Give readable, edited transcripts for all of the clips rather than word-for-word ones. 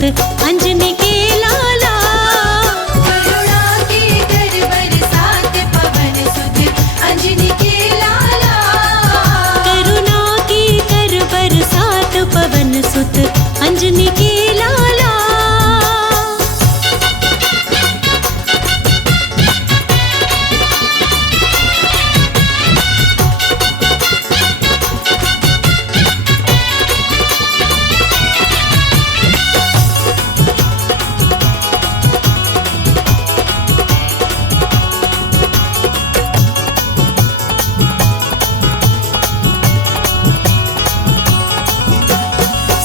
सुत अंजनी के लाला। करुणा के कर बरसात पवन सुत अंजनी के लाला। करुणा की कर बरसात पवन सुत अंजनी के लाला।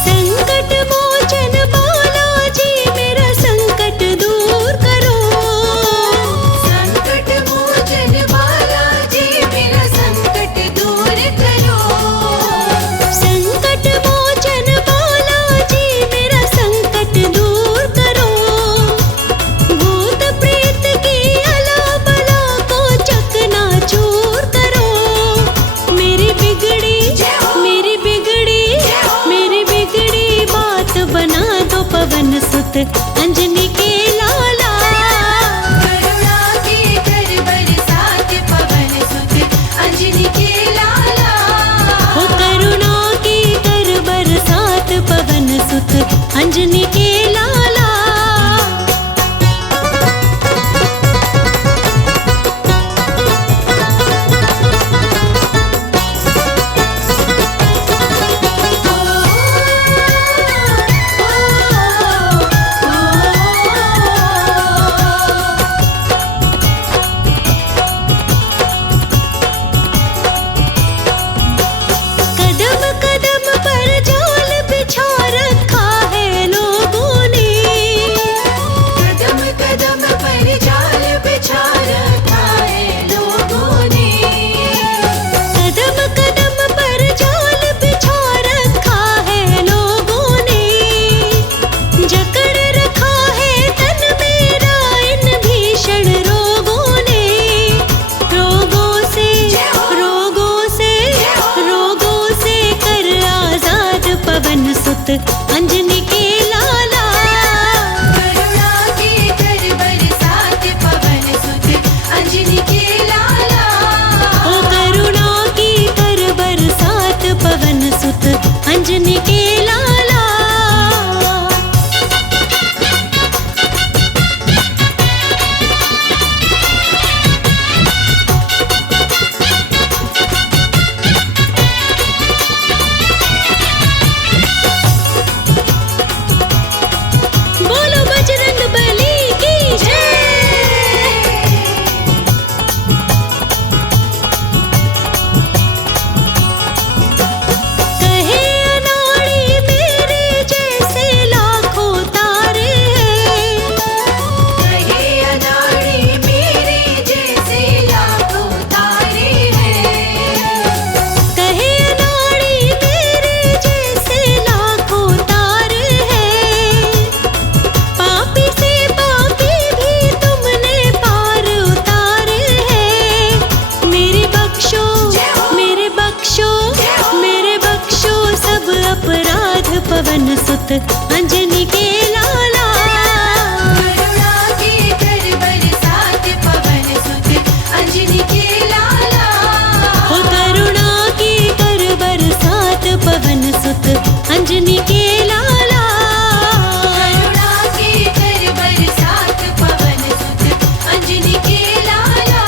संकट मोचन बालाजी मेरा संकट दूर करो। संकट मोचन बालाजी मेरा संकट दूर करो। संकट मोचन बालाजी मेरा संकट दूर करो। भूत प्रेत की अला बला को चकनाचूर करो। मेरी बिगड़ी बात बना दो पवन सुत अंजनी के लाला। करुणा के कर बरसात पवन सुत अंजनी के लाला। हो करुणा की कर बरसात पवन सुत अंजनी के लाला। कदम कदम पर जाल बिछा रखा है लोगों ने। कदम कदम पर जाल बिछा रखा है लोगों ने। कदम कदम पर जाल बिछा रखा है लोगों ने। जकड़ रखा है तन मेरा इन भीषण रोगों ने। रोगों से कर आजाद पवन सुत अंजनी के लाला। करुणा के कर बरसात पवन सुत अंजनी के लाला। ओ करुणा की कर बरसात पवन सुत अंजनी के लाला। बोलो बजरंग बली की जय। कहे अनाड़ी मेरे जैसे लाखों तारे हैं। कहे अनाड़ी मेरे जैसे लाखों तारे हैं। कहे अनाड़ी मेरे जैसे लाखों तारे हैं। पापी से पापी भी तुमने पार उतारे हैं। मेरे बख्शो सब अपराध पवन सुत अंजनी के लाला। करुणा के कर बरसात पवन सुत अंजनी के लाला। हो करुणा की कर बरसात पवन सुत अंजनी के लाला। करुणा के कर बरसात पवन सुत अंजनी के लाला।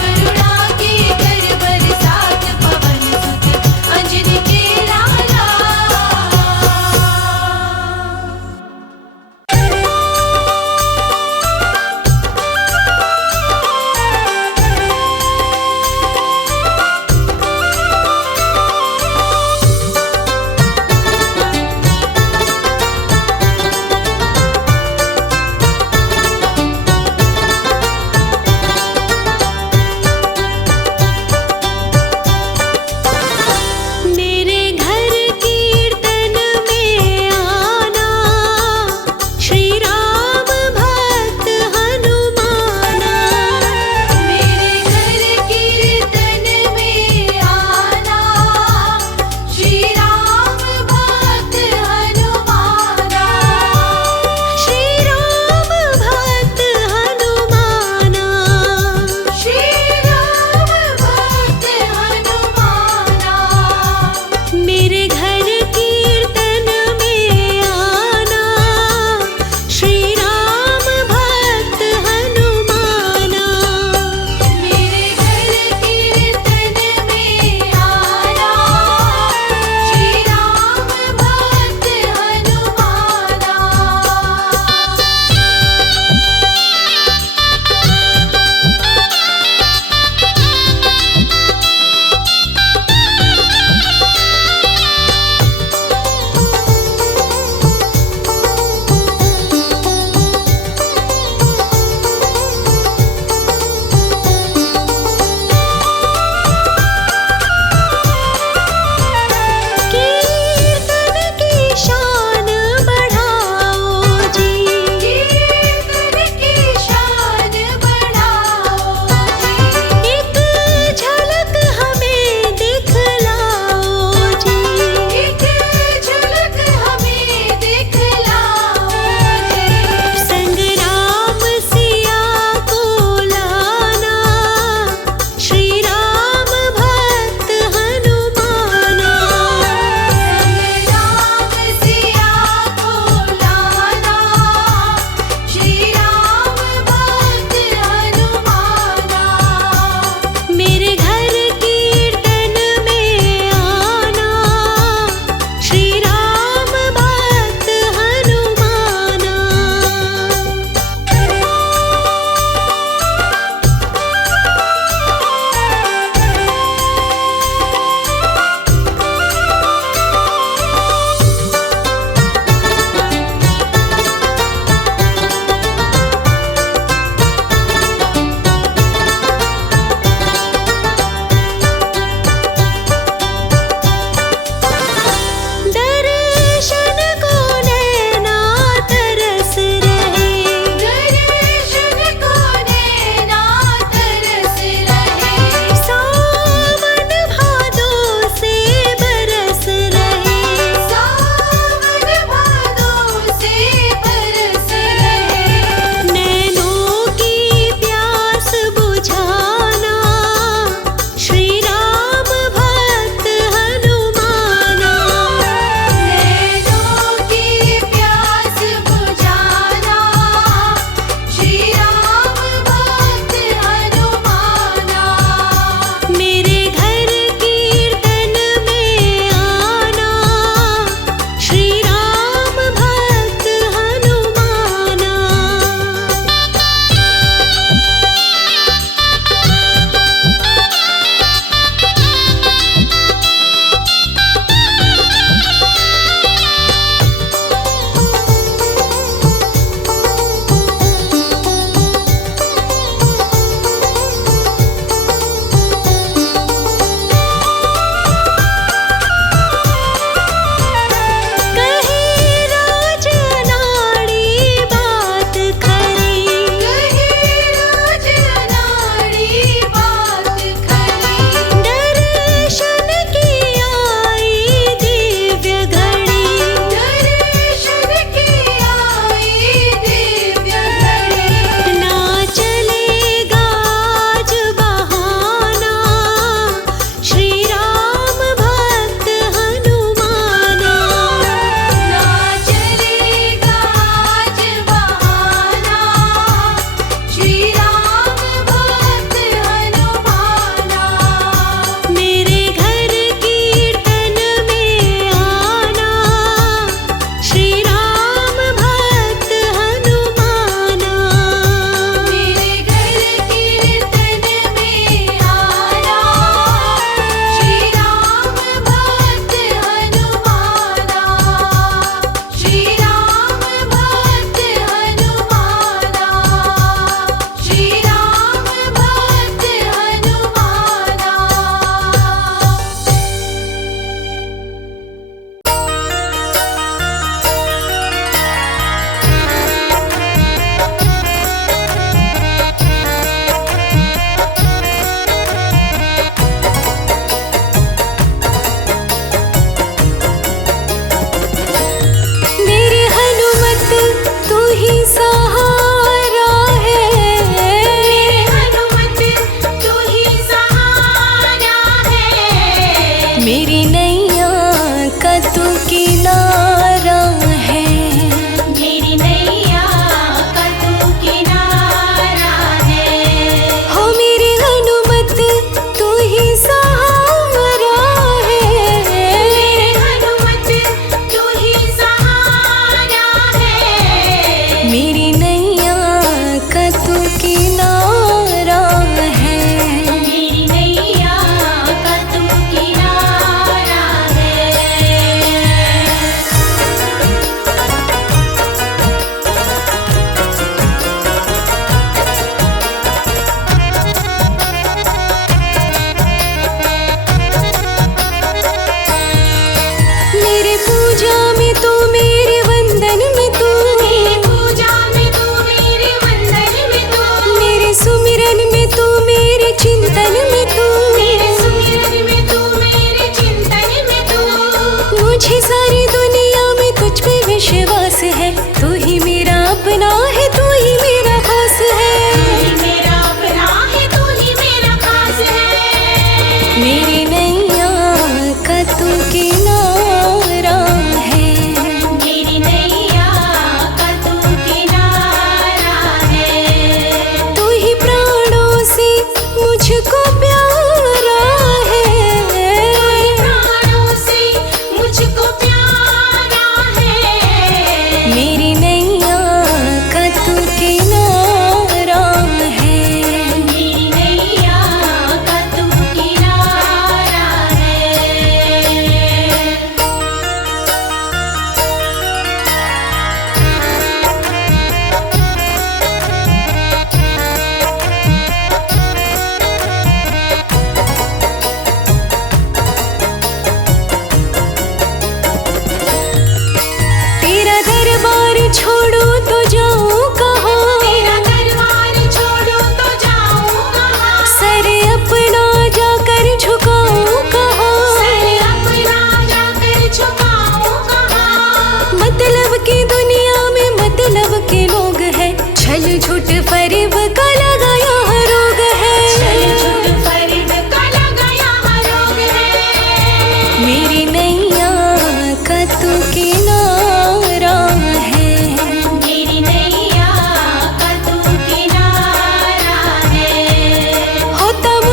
करुणा के कर बरसात पवन सुत अंजनी के लाला।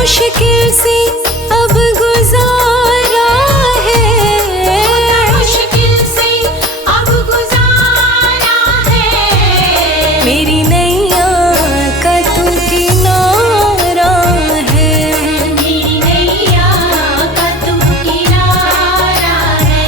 मुश्किल से अब गुजारा है, मुश्किल से अब गुजारा है। मेरी नैया का तू किनारा है, मेरी नैया का तू किनारा है।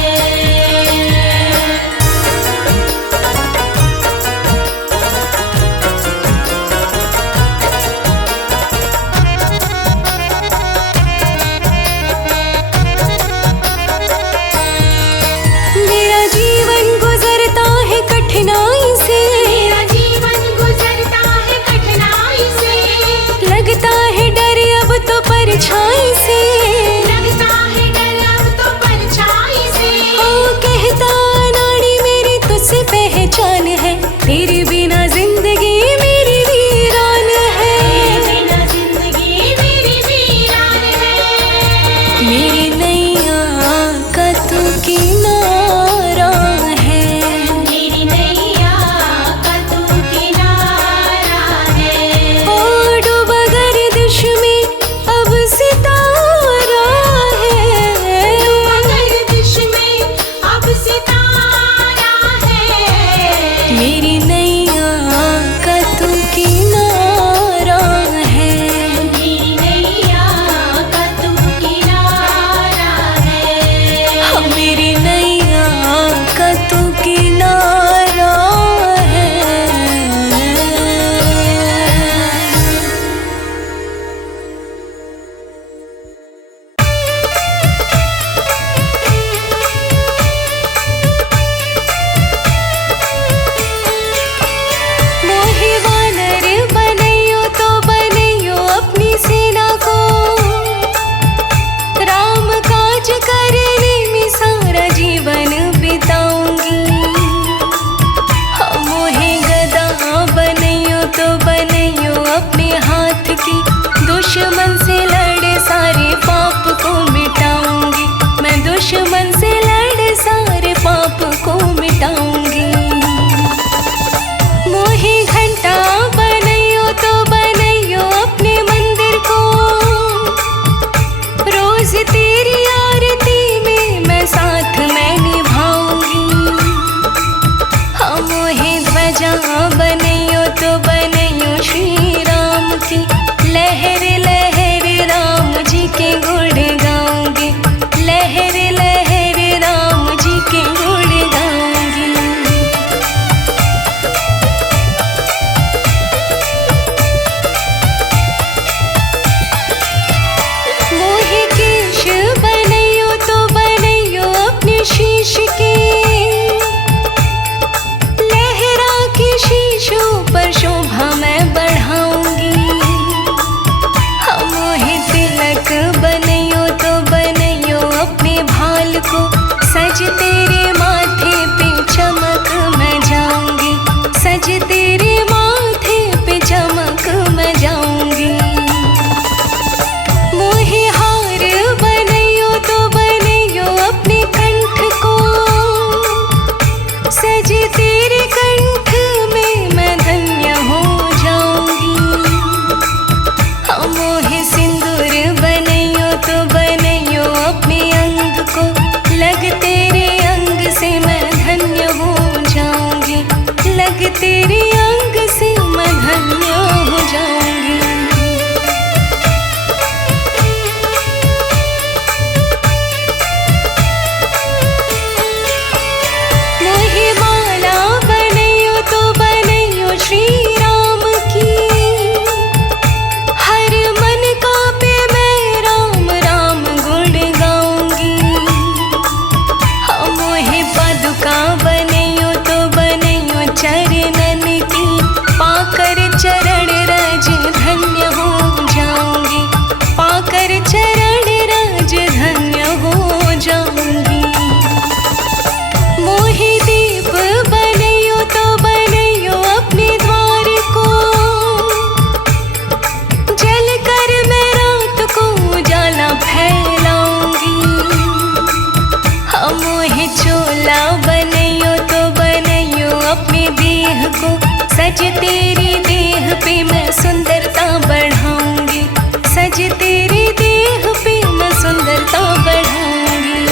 तेरे देह पे मैं सुंदरता बढ़ाऊंगी।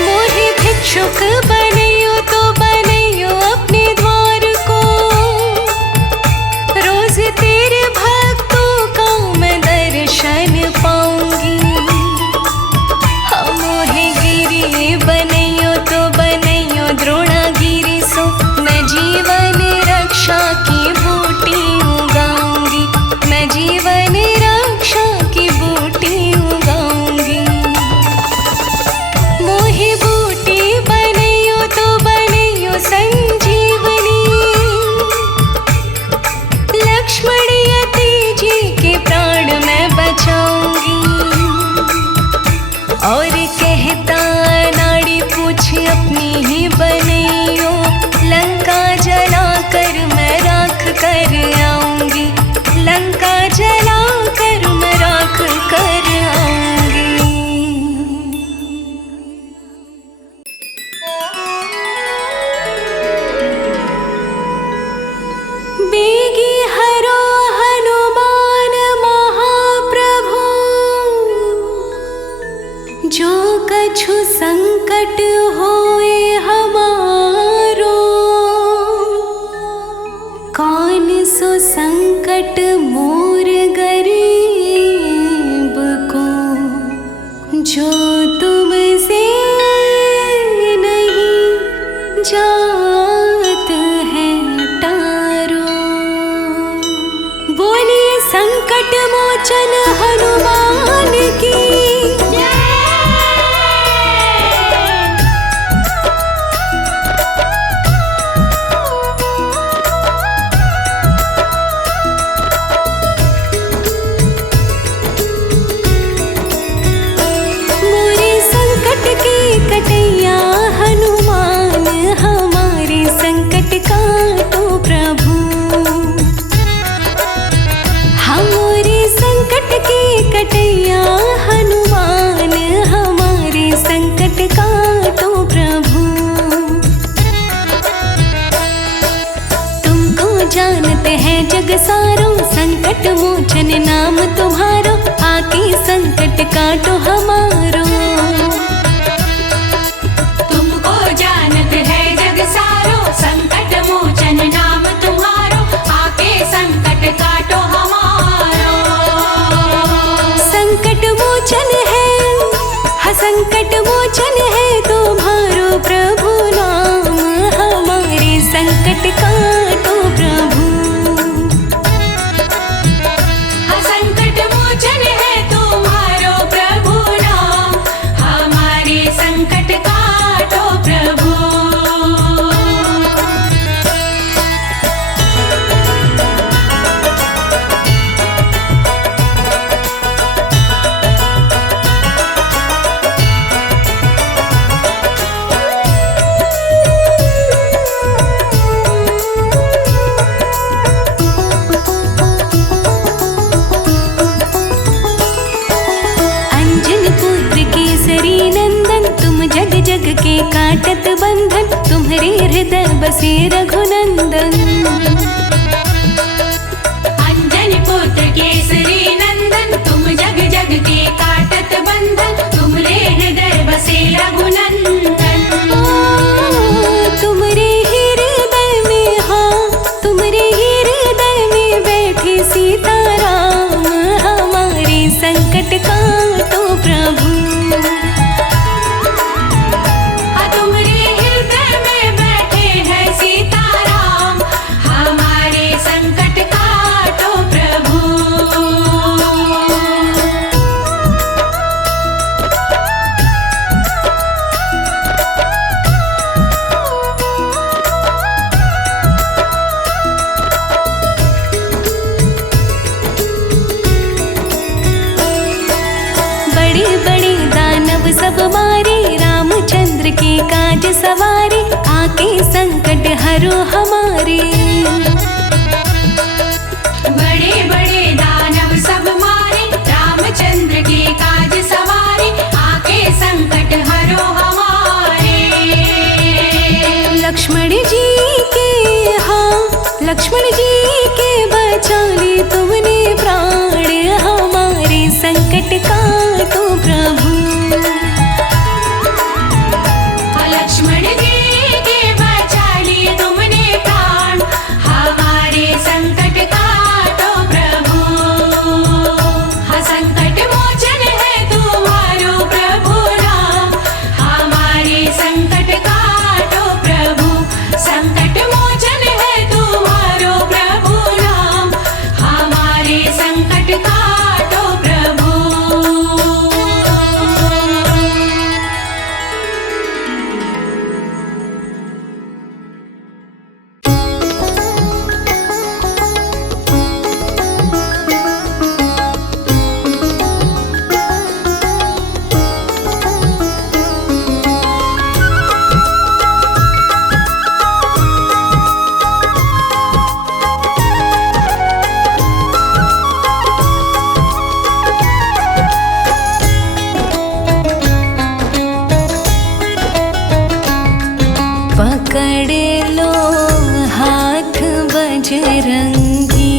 मोहे भिक्षुक बनैयो तो बनैयो अपने द्वार को, रोज तेरे भक्तों का मैं दर्शन पाऊंगी। हम मोहे गिरी बनैयो तो बनैयो द्रोणागिरी सो, मैं जीवन रक्षा की बूटी उगाऊंगी, मैं जीवन रक्षा की बूटी उगाऊंगी। मोहे बूटी बनैयो तो बनैयो संजीवनी, लक्ष्मण यति जी के प्राण मैं बचाऊंगी। और कहता नाड़ी पूछ अपनी ही बनैयो, लंका जला कर मैं राख कर आऊंगी, लंका जला कर मैं राख कर आऊंगी। बेगी हरो हनुमान महाप्रभु, जो कछु संकट होए हमारो, कौन सो संकट मोर गरीब को, जो तुमसे नहीं जात है टारो। बोलिए संकट मोचन हनुमान की। मोरे संकट के कटैया हनुमान, हमारे संकट काटो प्रभु। हमारे संकट के कटैया हनुमान, हमारे संकट काटो प्रभु। तुमको जानते हैं जग सारो, संकट मोचन नाम तुम्हारो, आके संकट काटो हमारो। तुमको जानत है जग सारो, संकट मोचन नाम तुम्हारो, आके संकट काटो हमारो। संकट मोचन है, हाँ संकट मोचन है तुम्हारो प्रभु नाम, हमारे संकट काटो प्रभु। संकट मोचन है तुम्हारो प्रभु नाम, हमारे संकट काटो प्रभु। जग जग के काटत बंधन, तुम्हारे हृदय बसे रघुनंदन। अंजनी पुत्र केसरी नंदन, तुम जग जग के काटत बंधन, तुम्हारे हृदय बसे रघुनंदन। तुम्हारे हृदय में, हाँ तुम्हारे हृदय में बैठे सीताराम, हमारे संकट काटो प्रभु। सब मारे रामचंद्र के काज सवारे, आके संकट हरो हमारे। बड़े बड़े दानव सब मारे, रामचंद्र के काज सवारे, आके संकट हरो हमारे। लक्ष्मण लक्ष्मण जी के बचा लिए तुमने प्राण, हमारे संकट काटो प्रभु। लक्ष्मण जी के बचा लिए तुमने प्राण, हमारे संकट काटो प्रभु। संकट मोचन है तुम्हारो प्रभु नाम, हमारे संकट काटो प्रभु। संकट मोचन है तुम्हारो प्रभु नाम, हमारे संकट काटो प्रभु। पकड़ लो हाथ बजरंगी,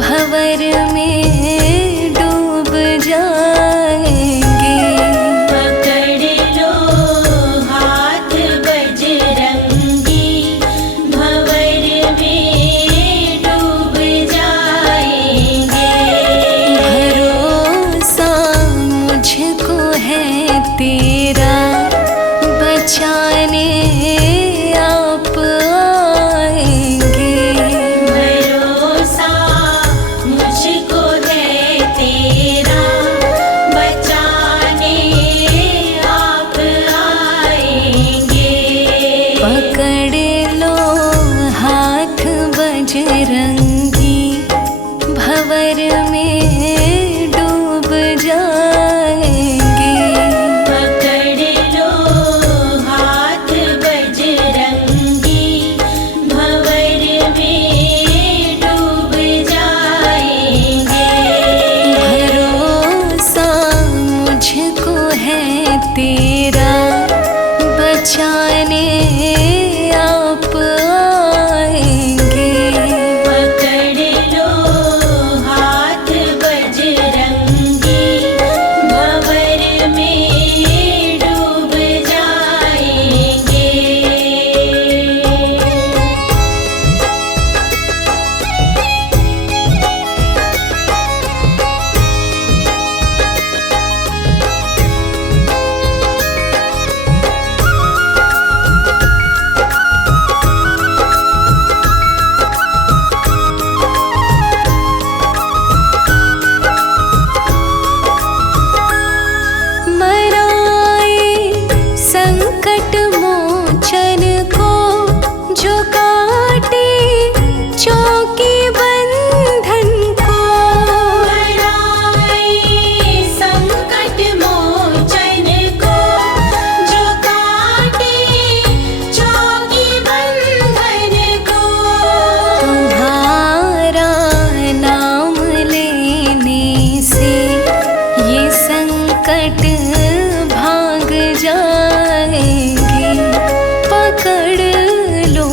भंवर में डूब जाएंगे। पकड़ लो हाथ बजरंगी, भंवर में डूब जाएंगे। भरोसा मुझको है तेरा, बचाने आप आएंगे। भरोसा मुझको है तेरा, बचाने आप आएंगे। पकड़ लो हाथ बजरंगी, भंवर में डूब जाएंगे। पकड़ लो हाथ बजरंगी, भंवर में डूब जाएंगे। भरोसा मुझको है तेरा, बचाने आप आएंगे। पकड़ लो हाथ बजरंगी, भंवर में डूब जाएंगे। मराए संकट मोचन को, जो काटे चौकी बंधन को। मराए संकट मोचन को, जो काटे चौकी बंधन को। तुम्हारा नाम लेने से ये संकट भाग जाएंगे। पकड़ लो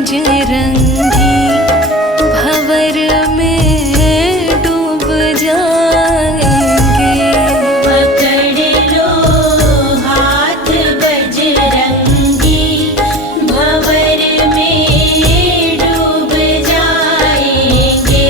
बजरंगी भंवर में डूब जाएंगे। पकड़ लो हाथ बजरंगी भंवर में डूब जाएंगे।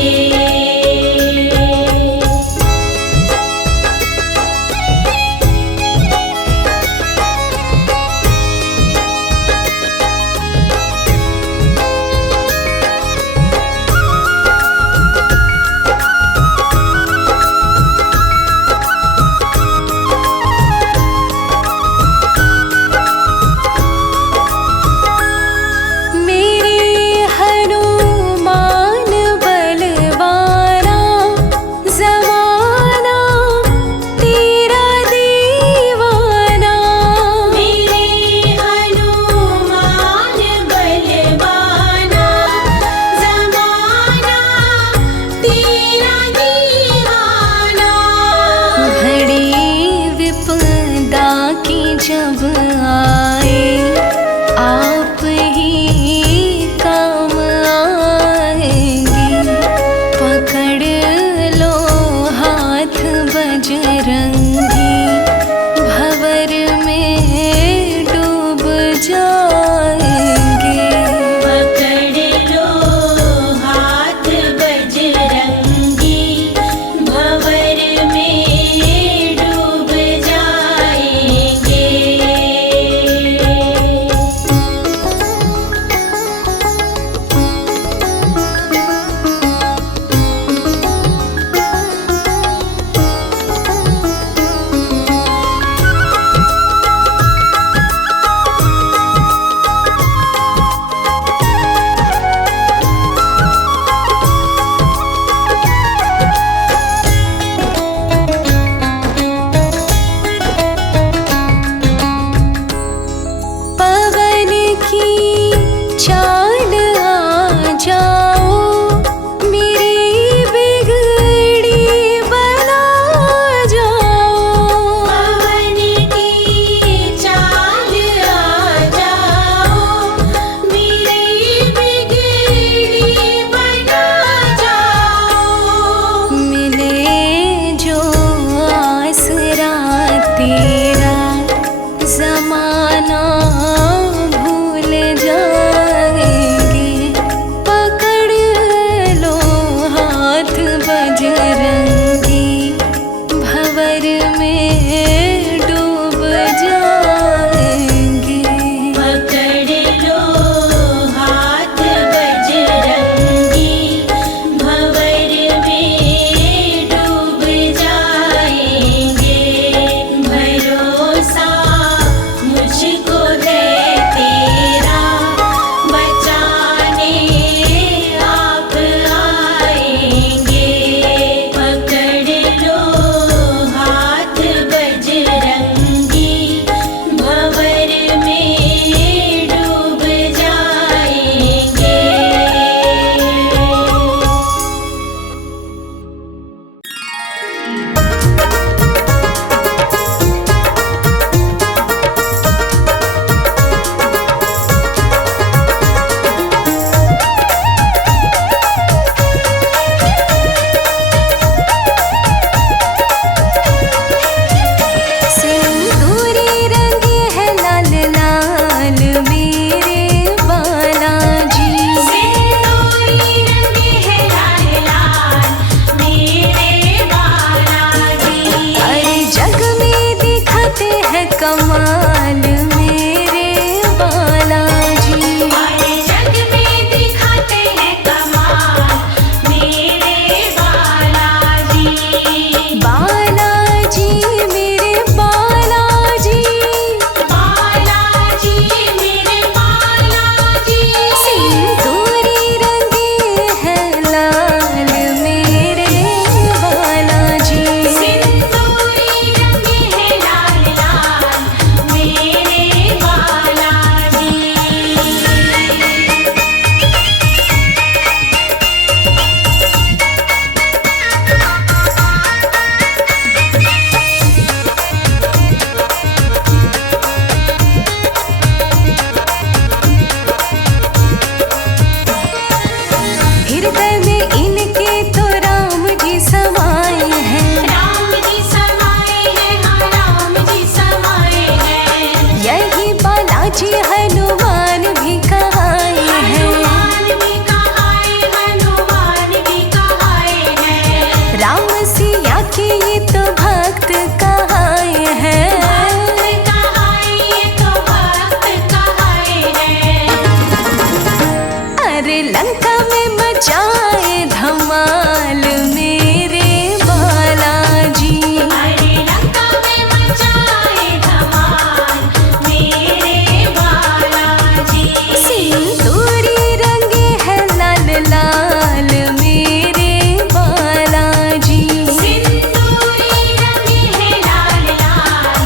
अरे लंका में मचाए धमाल मेरे बालाजी। अरे लंका में मचाए धमाल मेरे बालाजी। सिंदूरी रंगे है लाल लाल मेरे बालाजी। सिंदूरी रंगे है लाल लाल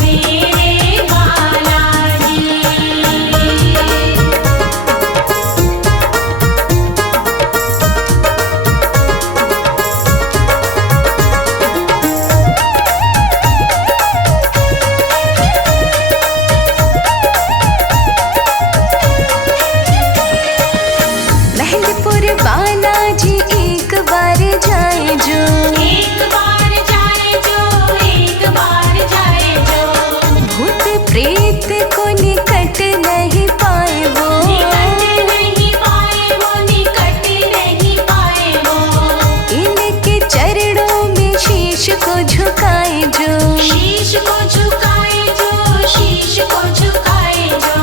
मेरे बालाजी। मेहंदीपुर बालाजी एक बार जाए जो। एक बार जाए जो, एक बार जाए जो। भूत प्रेत को निकट नहीं पाए वो। निकट नहीं पाए वो, निकट नहीं पाए वो। इनके चरणों में शीश को झुकाए जो। शीश को झुकाए जो, शीश को झुकाए जो।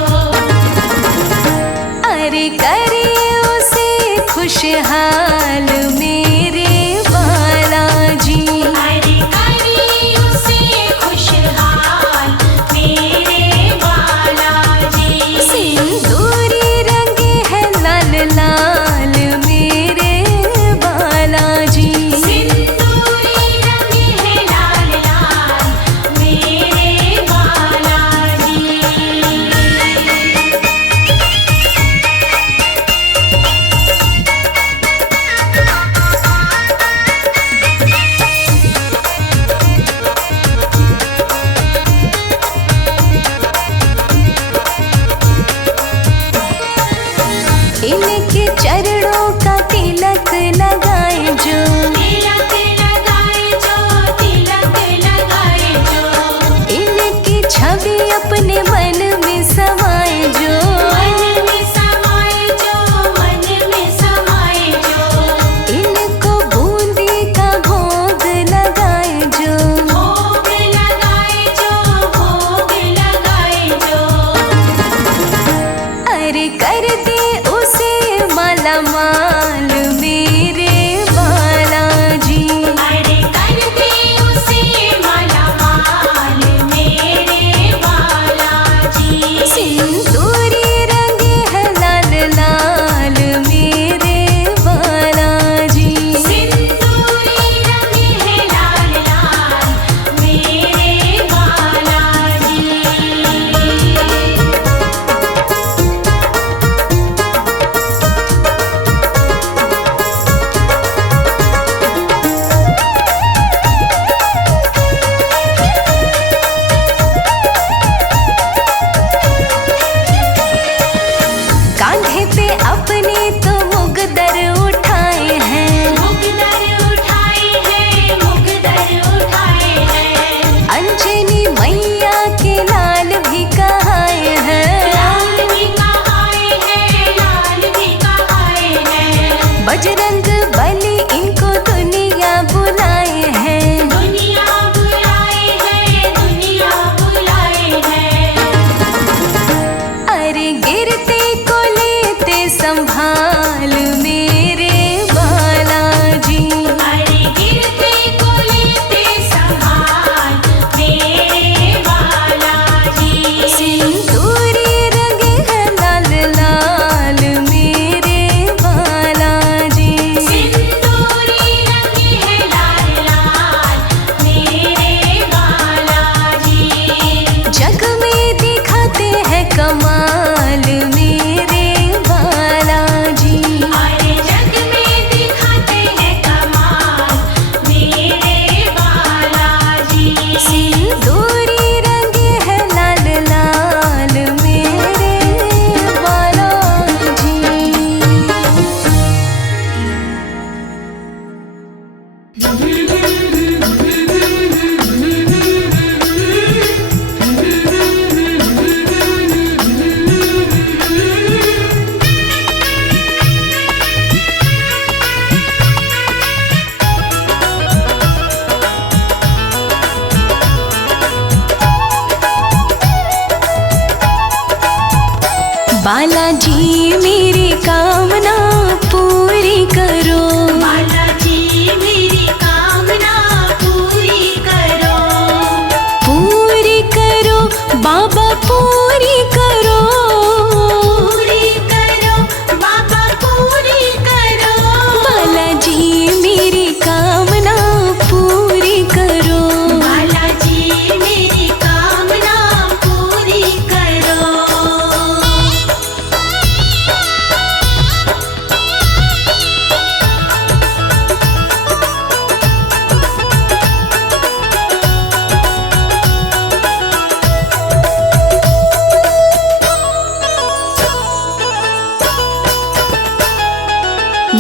अरे करे उसे खुशहाल मेरे बालाजी। अरे करी उसे खुशहाल मेरे बालाजी। सिंदूरी रंगे है लाल लाल मेरे बालाजी। सिंदूरी रंगे है लाल लाल मेरे बालाजी। इनके चरणों का तिलक लगाए जो। तिलक लगाए जो, तिलक लगाए जो। इनकी छवि अपने मन में समाए जो। मन में समाए जो, मन में समाए जो। इनको बूंदी का भोग लगाए जो। भोग लगाए जो, भोग लगाए जो। अरे कर दे उसे माला माल मेरे बालाजी। अरे कर दे उसे माला माल मेरे बालाजी। सिंदूरी रंगे है लाल लाल मेरे बालाजी। सिंदूरी रंगे है लाल लाल मेरे बालाजी। कांधे पे अपने तो मुगदर उठाए हैं। मुगदर उठाए हैं, मुगदर उठाए हैं। अंजनी मैया के लाल भी कहाए हैं। लाल भी कहाए हैं, लाल भी कहाए हैं। बजरंग बली इनको दुनिया बुलाए हैं। दुनिया बुलाए हैं, दुनिया बुलाए हैं। अरे गिरते को लेते संभाल मेरे बालाजी। अरे गिरते को लेते संभाल मेरे बालाजी। सिंदूरी रंगे है लाल लाल मेरे बालाजी। सिंदूरी रंगे है लाल लाल मेरे बालाजी। जग में दिखाते हैं कमाल मेरे बालाजी। अरे जग में दिखाते हैं कमाल मेरे बालाजी। सिंदूरी रंगे है लाल लाल मेरे बालाजी। बालाजी मेरी कामना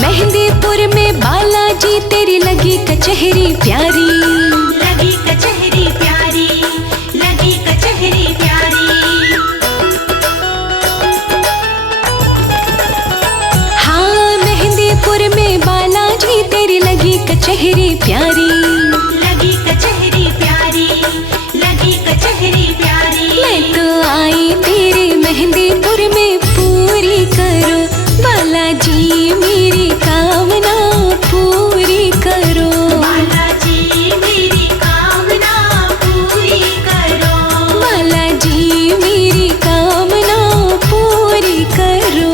मेहंदीपुर में बालाजी तेरी लगी कचहरी प्यारी, लगी कचहरी प्यारी, लगी कचहरी प्यारी। हाँ मेहंदीपुर में बालाजी तेरी लगी कचहरी प्यारी, लगी कचहरी प्यारी, लगी कचहरी प्यारी। मैं तो आई तेरे मेहंदीपुर में पूरी करो बालाजी मेरी कामना पूरी करो, बालाजी मेरी कामना पूरी करो, बालाजी मेरी कामना पूरी करो।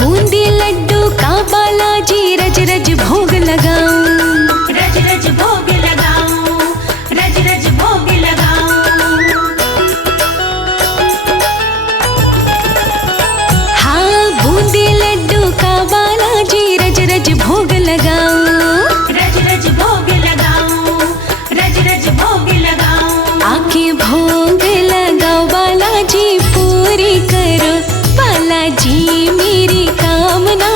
बूंदी लड्डू का बालाजी रज रज भोग लगाऊं, रज रज भोग लगाऊं, रज रज भोग लगाऊं। हाँ बूंदी लड्डू का बालाजी रज रज भोग लगाऊं, रज रज भोग लगाऊं, रज रज भोग लगाऊं। आके भोग लगाओ बालाजी पूरी करो, बालाजी मेरी कामना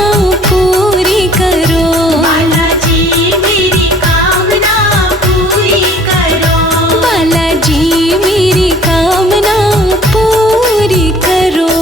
पूरी करो, बालाजी मेरी कामना पूरी करो, बालाजी मेरी कामना पूरी करो।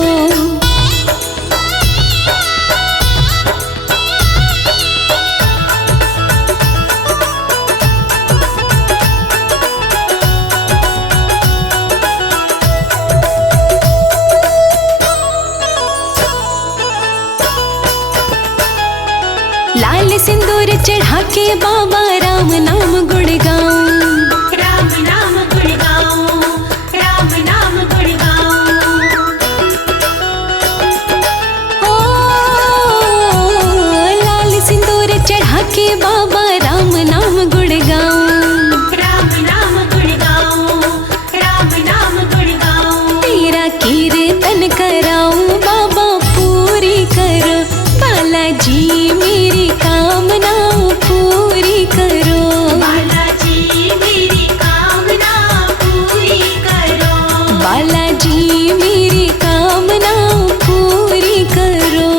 लाल सिंदूर चढ़ा के बाबा राम नाम गुण गाऊं, राम नाम गुण गाऊं, राम नाम गुण गाऊं। ओ लाल सिंदूर चढ़ा के बाबा राम नाम गुण गाऊं, राम नाम गुण गाऊं, राम नाम गुण गाऊं। तेरा कीर्तन कराऊं बाबा पूरी करो, बालाजी मेरी कामना पूरी करो, बालाजी मेरी कामना पूरी करो, बालाजी मेरी कामना पूरी करो।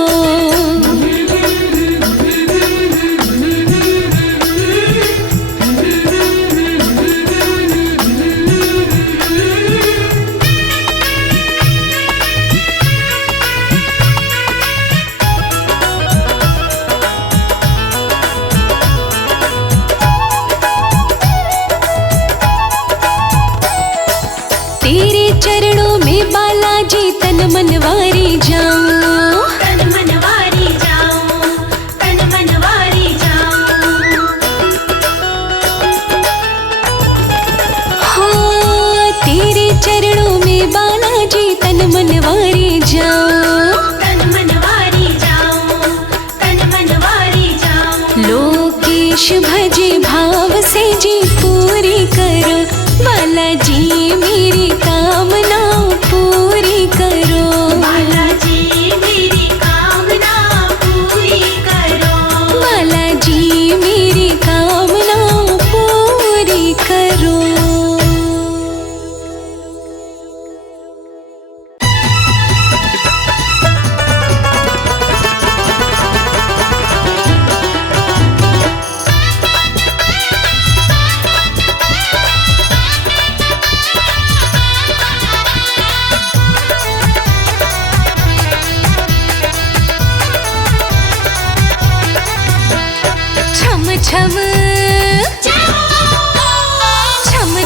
तेरे चरणों में बालाजी तन मनवारी जाऊं, तन मनवारी जाऊं, तन मनवारी जाऊं। हाँ तेरे चरणों में बालाजी तन मनवारी जाऊं, तन मनवारी जाऊं, तन मनवारी जाऊं। लोकेश भजे भाव से जी पूरी करो, बालाजी मेरी कामना पूरी करो, बालाजी मेरी कामना पूरी करो, बालाजी मेरी कामना पूरी करो। छम छम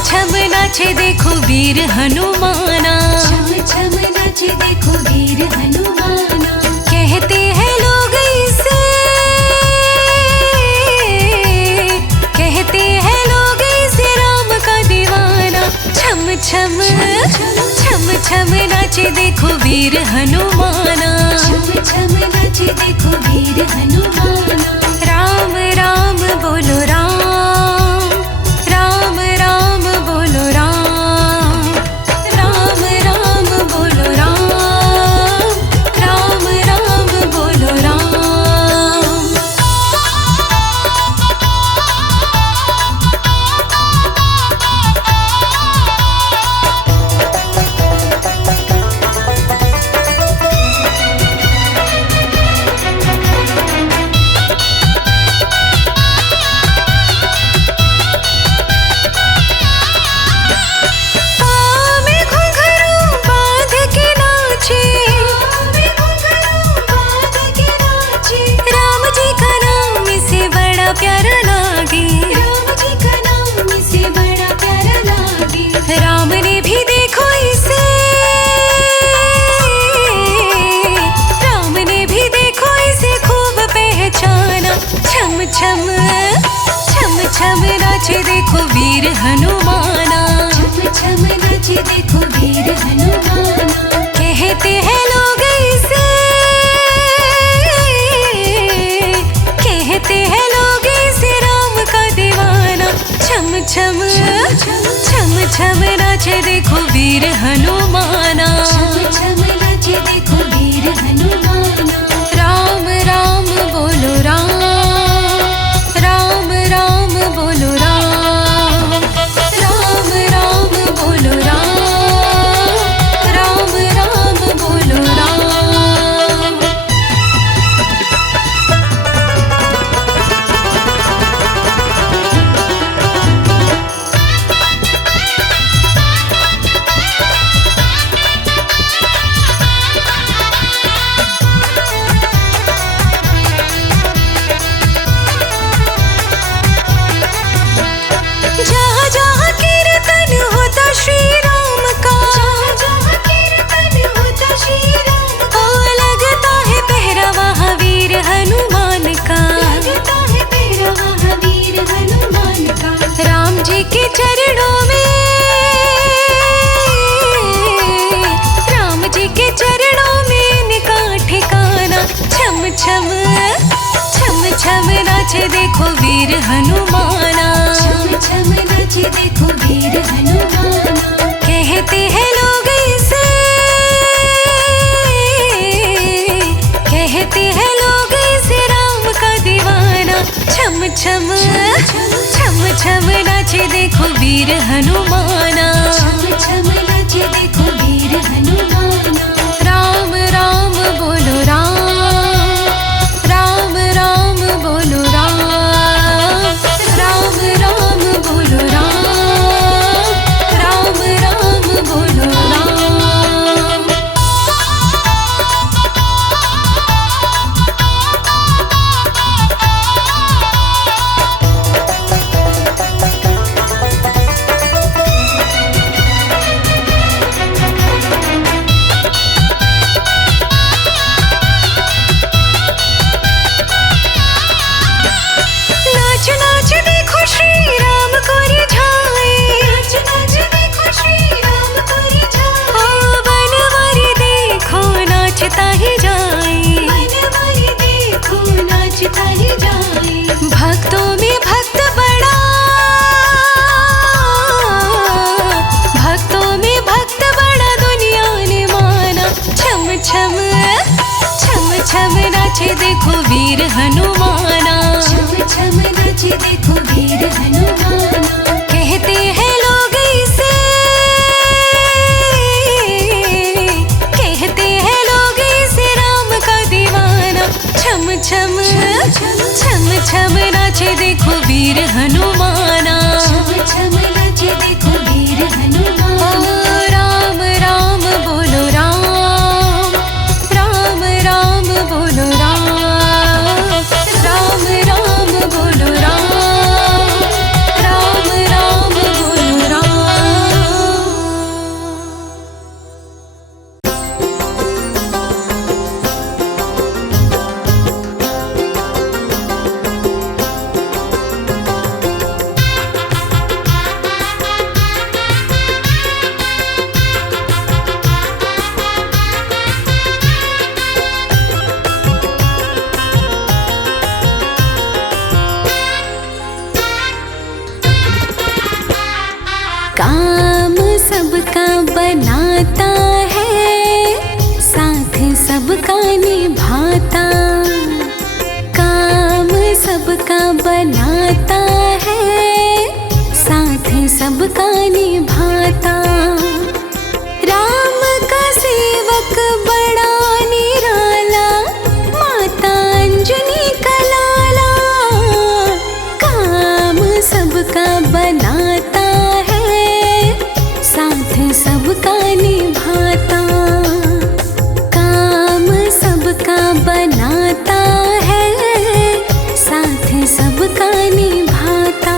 छम नाचे देखो वीर हनुमाना, छम छम नाचे देखो वीर हनुमाना। कहते हैं लोग इसे, कहते हैं लोग इसे राम का दीवाना। छम छम छम छम नाचे देखो वीर हनुमाना, छम छम नाचे देखो वीर हनुमाना। राम राम बोलो राम, राम राम बोलो वीर हनुमाना। छम छम नाचे देखो वीर हनुमाना। कहते हैं लोग इसे, कहते हैं लोग इसे राम का दीवाना। छम छम छम छम नाचे देखो वीर हनुमाना। छम छम नाचे देखो वीर हनुमाना। राम राम बोलो राम, राम राम बोलो राम, राम राम बोलो राम, राम राम बोलो राम। जहाँ जहाँ कीर्तन होता श्री राम का, जहाँ जहाँ कीर्तन होता श्री राम का। ओ लगता है पहरा वहाँ वीर हनुमान का। लगता है पहरा वहाँ वीर हनुमान का। राम जी के चरणों में, राम जी के चरणों में इनका ठिकाना। छम छम छम छम नाचे देखो वीर हनुमाना। छम छम नाचे देखो वीर हनुमाना। कहते हैं लोग इसे, कहते हैं लोग इसे राम का दीवाना। छम छम छम छम नाचे देखो वीर हनुमाना। छम छम नाचे देखो वीर हनुमाना। राम राम बोलो राम, राम राम बोलो राम, राम राम बोलो राम, राम राम बोलो राम। नाच नाच देखो श्री राम को रिझाए। नाच नाच देखो श्री राम को रिझाए। ओ बनवारी देखो नाचता ही जाए। बनवारी देखो नाचता ही जाए। भक्तों में भक्त बड़ा, भक्तों में भक्त बड़ा दुनिया ने माना। छम छम छम छम नाचे देखो वीर हनुमाना। छम छम नाचे देखो वीर हनुमाना। कहते हैं लोग इसे, कहते हैं लोग इसे राम का दीवाना। छम छम छम छम नाचे देखो वीर हनुमाना। छम छम नाचे देखो वीर हनुमाना। ओ राम राम बोलो राम, राम राम बोलो राम, राम राम बोलो राम, राम राम बोलो राम। काम सबका बनाता है, साथ सबका निभाता। काम सबका बनाता है, साथ सबका निभाता। राम का सेवक बड़ा निराला, माता अंजनी का लाला। काम सबका बनाता है, साथ सबका निभाता। काम सबका बनाता है, साथ सबका निभाता।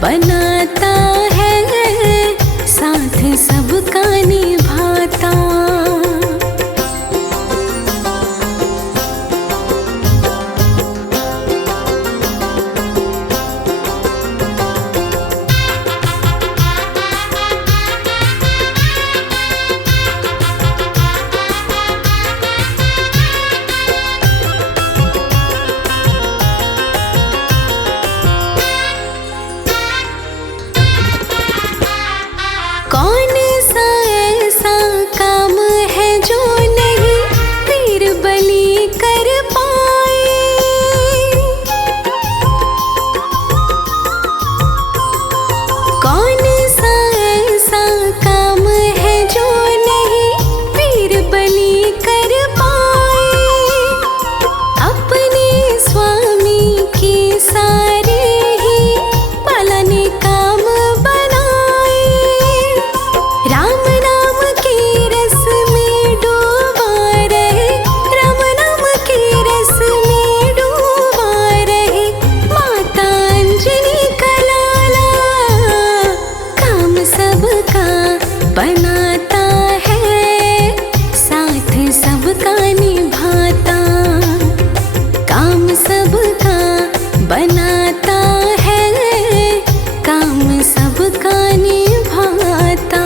बनाता है, साथ सबका निभाता। कौन सा ऐसा काम है जो नहीं पीर बलि कर पाए। कौन सा ऐसा काम है जो नहीं पीर बलि कर पाए। अपने स्वामी के सारे ही पालने काम राम नाम के रस में डूबा रहे, राम नाम के रस में डूबा रहे। माता अंजनी का लाला काम सबका बनाता है, साथ सबका निभाता। काम सबका बनाता है, काम सबका निभाता।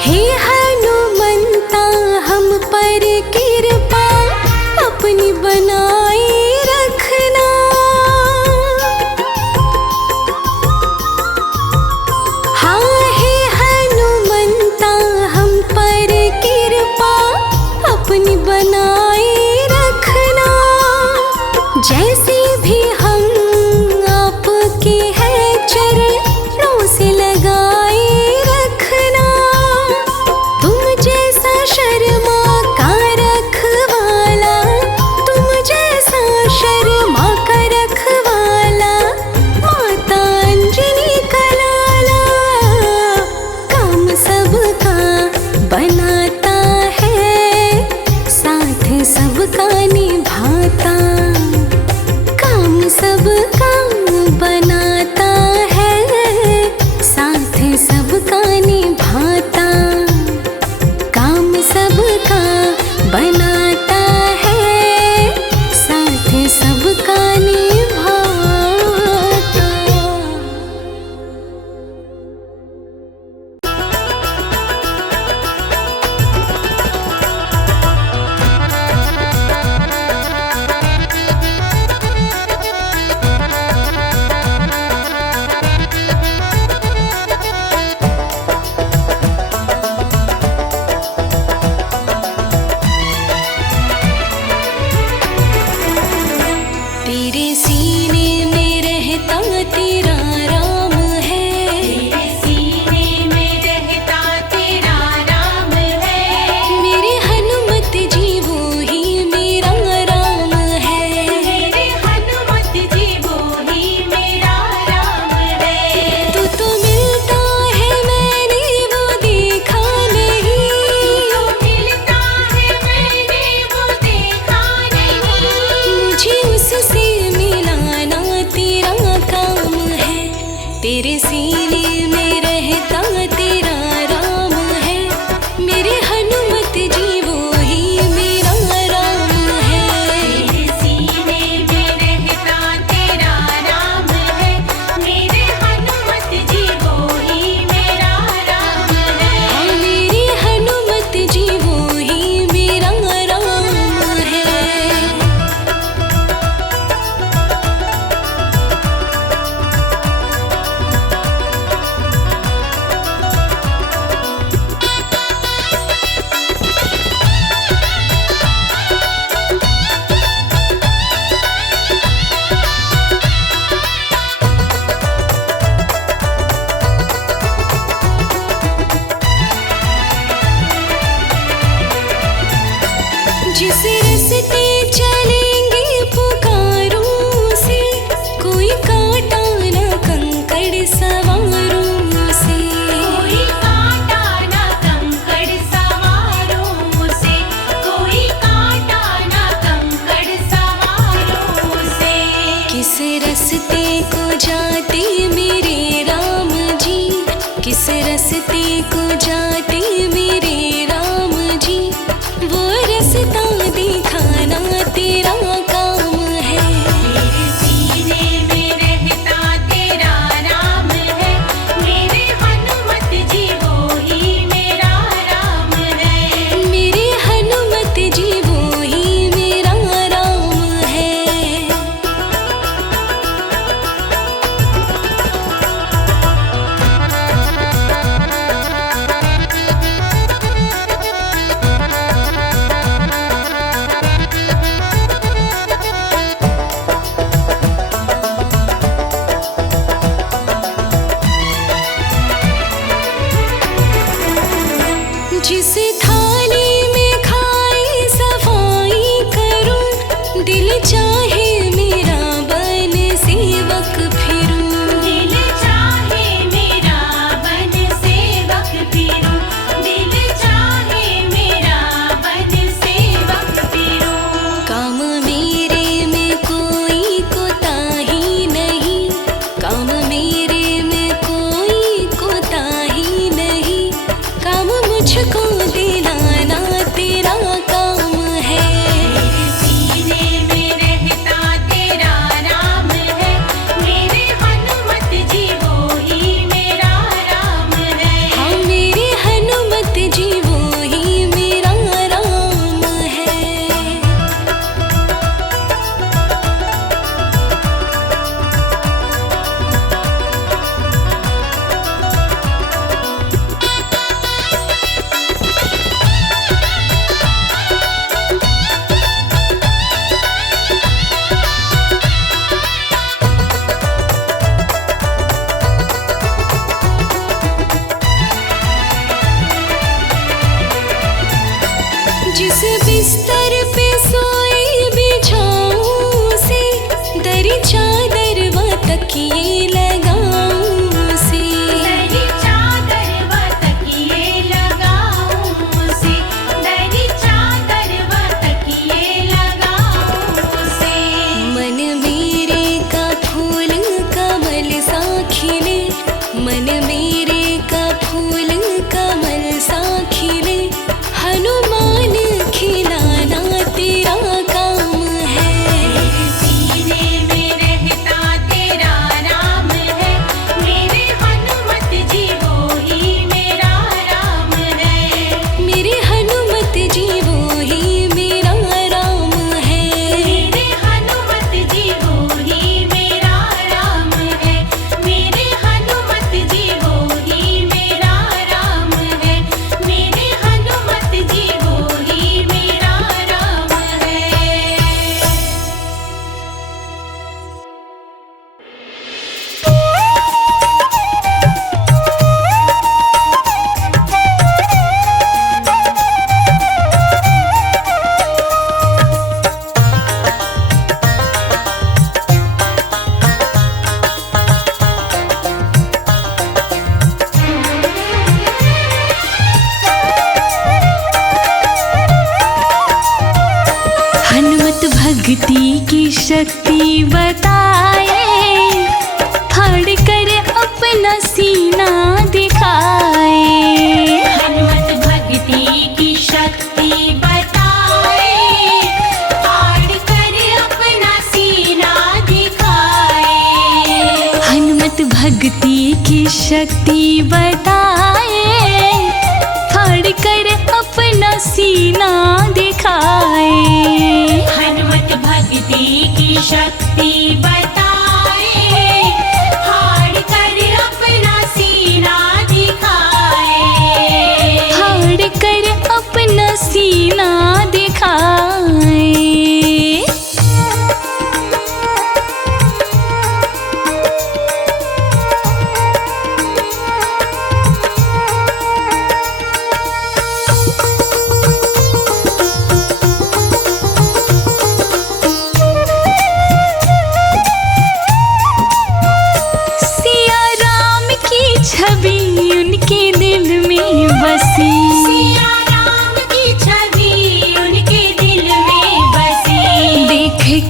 हे हनुमंता हम पर कृपा अपनी बनाए रखना। हाँ हे हनुमंता हम पर कृपा अपनी बनाए रखना। जैसे भी हम आपके हैं चरणों से लगाए रखना। तुम जैसा शर्मा का रखवाला, तुम जैसा शर्मा का रखवाला, माता अंजनी का लाला काम सबका बनाता है, साथ सबका निभाता। काम सबका बनाता है, साथ सबका निभाता। काम सबका बनाता है, साथ सबका निभाता। तेरे सीने में रहता तेरा राम है। तेरे सीने में रहता तेरा राम है। मेरे हनुमत जी वो ही मेरा राम है। मेरे हनुमत जी वो ही मेरा राम है। तू तो मिलता है मैंने वो देखा नहीं। तू मिलता है मैंने वो देखा नहीं। मुझे उससे मिलाना तेरा काम है। तेरे सीने में रहता तेरा राम है। मेरे हनुमत जी वो ही मेरा राम है। तेरे सीने में रहता तेरा राम है। मेरे हनुमत जी वो ही मेरा राम है। हाँ मेरी हनुमत जी वो ही मेरा राम है। जिसे रस्ते चलेंगे पुकारों से, कोई कांटा न कंकड़ सवारों से। कोई कांटा न कंकड़ सवारों से, कोई कांटा न कंकड़ सवारों से। किस रस्ते को जाते मेरे राम जी, किस रस्ते को जाते मेरे राम जी, वो रास्ता दिखाना तेरा काम है। मेरे सीने में रहता तेरा राम है, मेरे हनुमत जी वो ही मेरा राम है। मेरे हनुमत जी वो ही मेरा राम है। जिस थाली में खाए सफाई करूं, दिल चाहे मेरा बन सेवक फिरूं। दिल चाहे मेरा बन सेवक फिरूं, दिल चाहे मेरा बन सेवक फिरूं। काम मेरे में कोई कोताही नहीं, काम मेरे में कोई कोताही नहीं, काम मुझको दिलाना तेरा काम है। मेरे सीने में रहता तेरा राम है, मेरे हनुमत जी वो ही मेरा राम है। हाँ, मेरे हनुमत जी वो ही मेरा राम है। जिस बिस्तर पे सोए बिछाऊं से, दरी चादर व तकिए लगाऊं से। दरी चादर व तकिए लगाऊं से, दरी चादर व तकिए लगाऊं से। मन मेरे का फूल कमल सा खिले, मन मेरे का फूल कमल सा खिले, हनुमान खिलाना तेरा काम है। मेरे सीने में रहता तेरा राम है, मेरे हनुमत जी वो ही मेरा राम है। मेरे हनुमत जी वो ही मेरा राम है। मेरे हनुमत जी वो ही मेरा राम है, मेरे हनुमत जी वो ही मेरा राम है, मेरे हनुमत जी वो ही मेरा राम है। हनुमत भक्ति की शक्ति बताए, फाड़ कर अपना सीना दिखाए। हनुमत भक्ति की शक्ति बताए, फाड़ कर अपना सीना दिखाए। हनुमत भक्ति की शक्ति बताए, फाड़ कर अपना सीना दिखाए। हनुमत भक्ति की शक्ति बताए, फाड़ कर अपना सीना दिखाए। फाड़ कर अपना सीना दिखाए।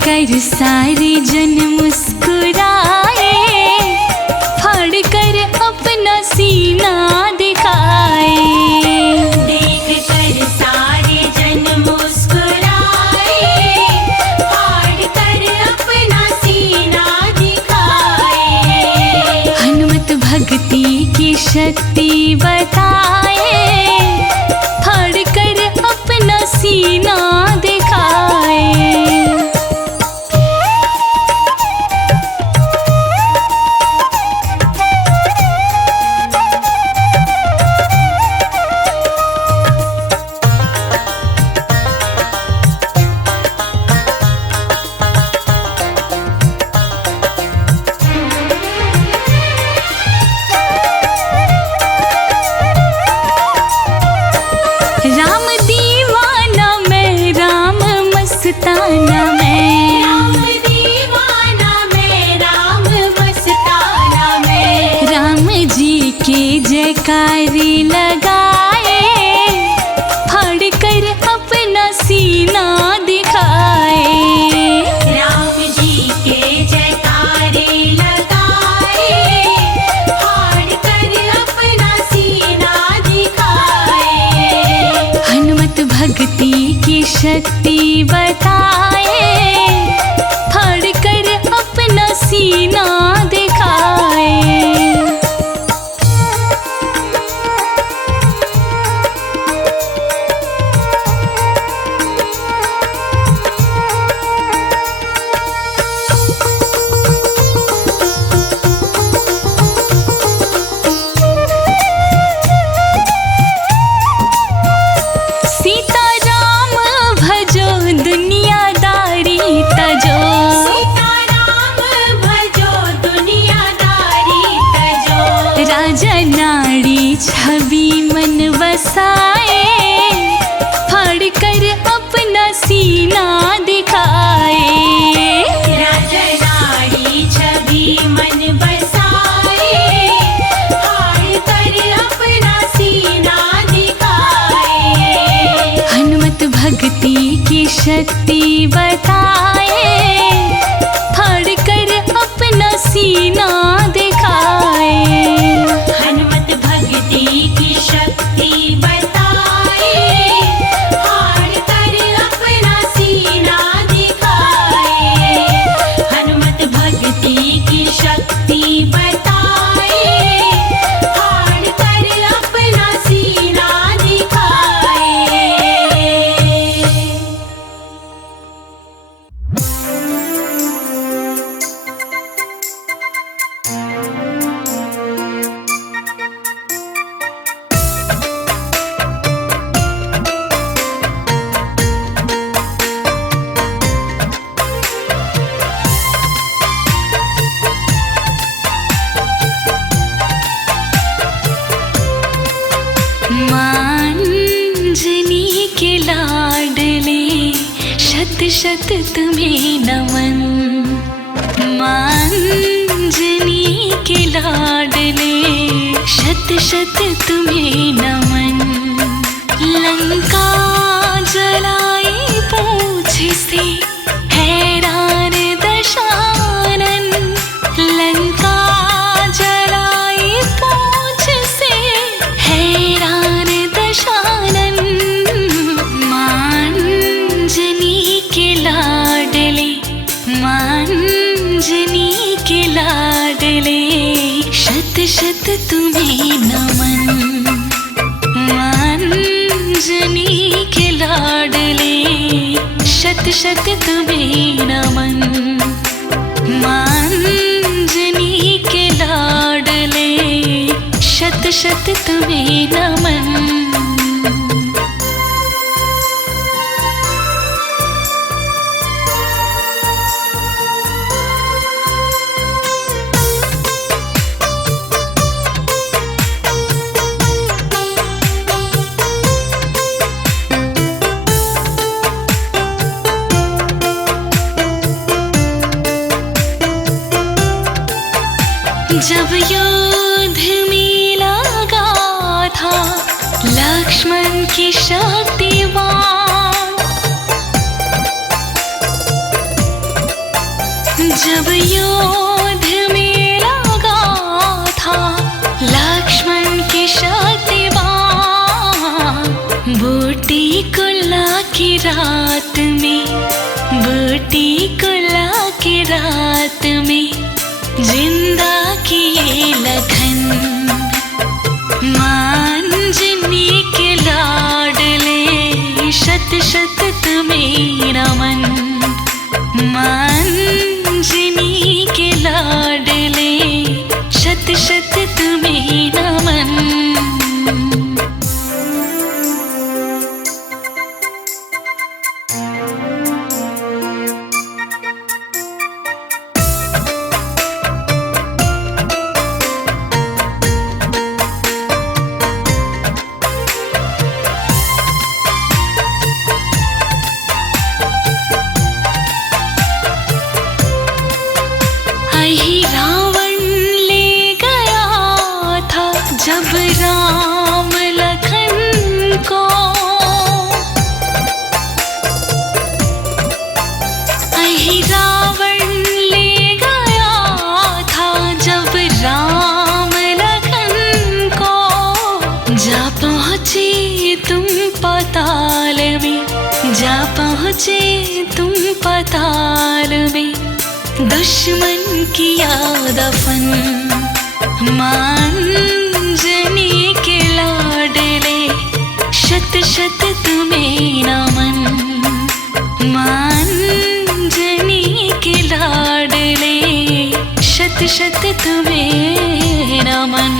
कर सारे जन मुस्कुराए, फाड़ कर अपना सीना दिखाए। देख कर सारे जन मुस्कुराए, फाड़ कर अपना सीना दिखाए। हनुमत भक्ति की शक्ति बताए, फाड़ कर अपना सीना दिखाए। राम दीवाना मैं, राम मस्ताना मैं, राम दीवाना मैं, राम मस्ताना मैं। राम जी के जयकारी लगाए, फाड़ कर अपना सीना दिखाए। राम जी के जयकारे लगाए, फाड़ कर अपना सीना दिखाए। हनुमत भक्ति की शक्ति बताए, फाड़ कर अपना सीना दिखाए। सीताराम भजो दुनियादारी तजो, सीताराम भजो दुनियादारी तजो। राजा नाड़ी छवि मन बसाए, फाड़ कर अपना सीना दिखाए। राजा नाड़ी छवि मन बसाए, फाड़ कर अपना सीना दिखाए। हनुमत भक्ति की शक्ति बताए, फाड़ कर अपना सीना दिखाए। हनुमत भक्ति की शक्ति बताए, फाड़ कर अपना सीना दिखाए। हनुमत भक्ति की शक्ति बताए, फाड़ कर अपना सीना दिखाए। मांजनी के लाडले शत शत तुम्हें नमन। मांजनी के लाडले शत शत तुम्हें नमन। लंका जलाई पूछ से हैरान दशानन। लंका जलाई पूछ से हैरान दशानन। मांजनी के लाडले, मांजनी के लाडले शत शत तुम्हें नमन। मांजनी के लाडले शत शत तुम्हें नमन। मांजनी के लाडले शत शत तुम्हें नमन। जब युद्ध में लगा था लक्ष्मण के जब युद्ध में लगा था लक्ष्मण की शक्तिमान, बूटी कुल्ला की रात में, बूटी कुल्ला की रात में जिंदा किए लखन। मांजनी के लाडले शत शत तुम्हें नमन, मांजनी के लाडले शत शत तुम्हें नमन। ही रावण ले गया था जब राम लखन को, ही रावण ले गया था जब राम लखन को। जा पहुँचे तुम पाताल में, जा पहुँचे तुम पाताल में, दुश्मन किया दफन। मांजनी के लाडले शत शत तुम्हें नमन, मांजनी के लाडले शत शत तुम्हें नमन।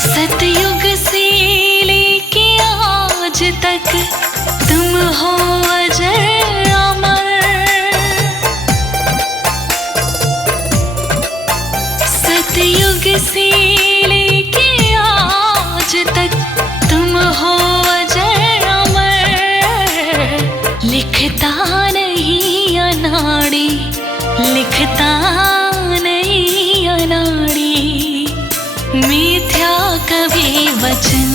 सतयुग से लेके आज तक तुम हो अजर अमर, सतयुग से लेके आज तक तुम हो अजर अमर। लिखता नहीं अनाड़ी, लिखता नहीं अनाड़ी, मिथ्या कभी वचन।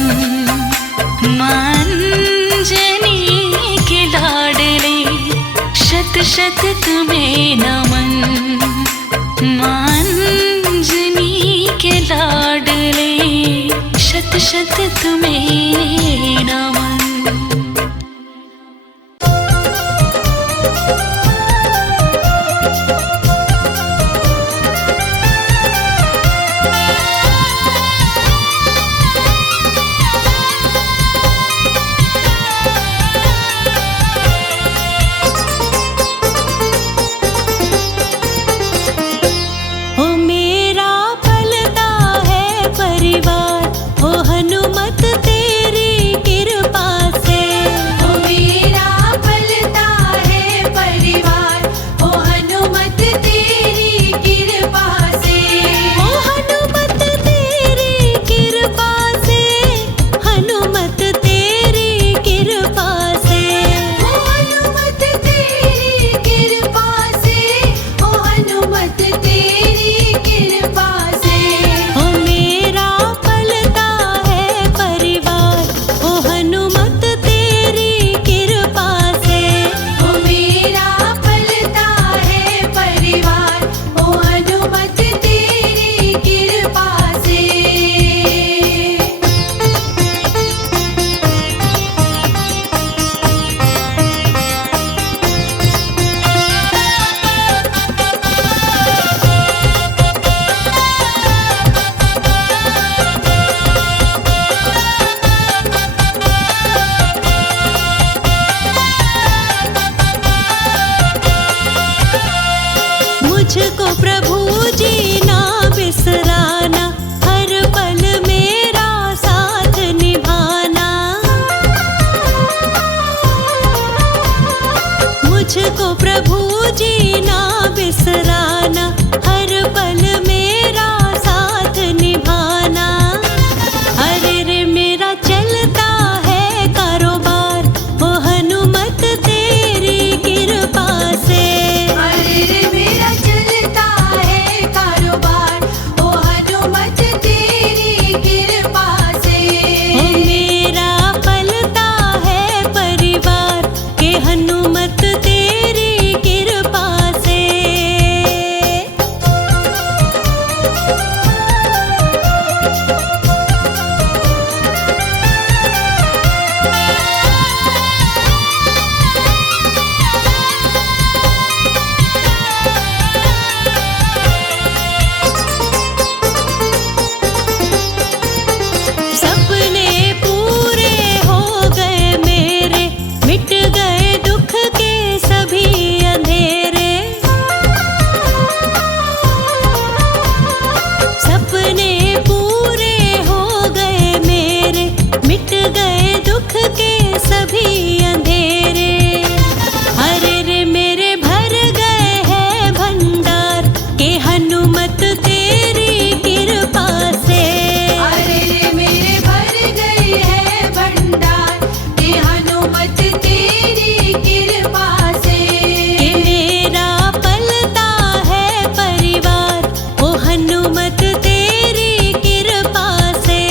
मांजनी के लाडले शत शत तुम्हें नमन, मांजनी के लाडले शत शत तुम्हें नमन। परिवार, ओ हनुमत तेरी हनुमत तेरी कृपा से।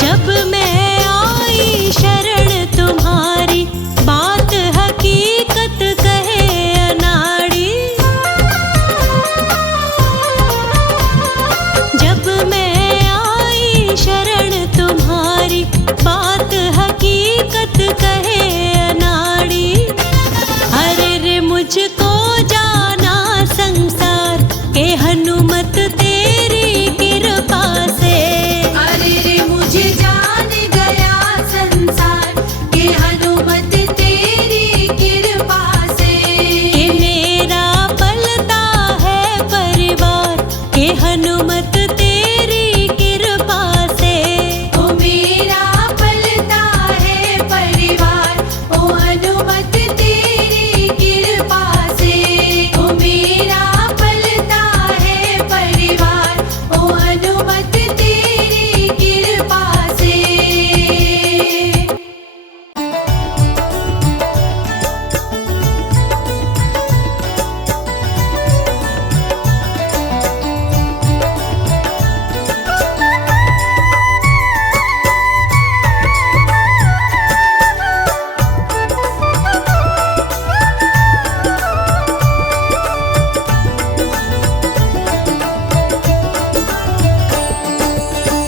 जब मैं आई शरण तुम्हारी, बात हकीकत कहे अनाड़ी। जब मैं आई शरण तुम्हारी, बात हकीकत कहे अनाड़ी। अरे रे मुझको जाना संसार के हनुमत तेरी कृपा से। अरे रे मुझे जान गया संसार के हनुमत तेरी कृपा से। कि मेरा पलता है परिवार के हनुमत तेरी कृपा से। ओ मेरा पलता है परिवार, ओ हनुमत तेरी कृपा से। ओ मेरा पलता है परिवार, ओ हनुमत तेरी कृपा से।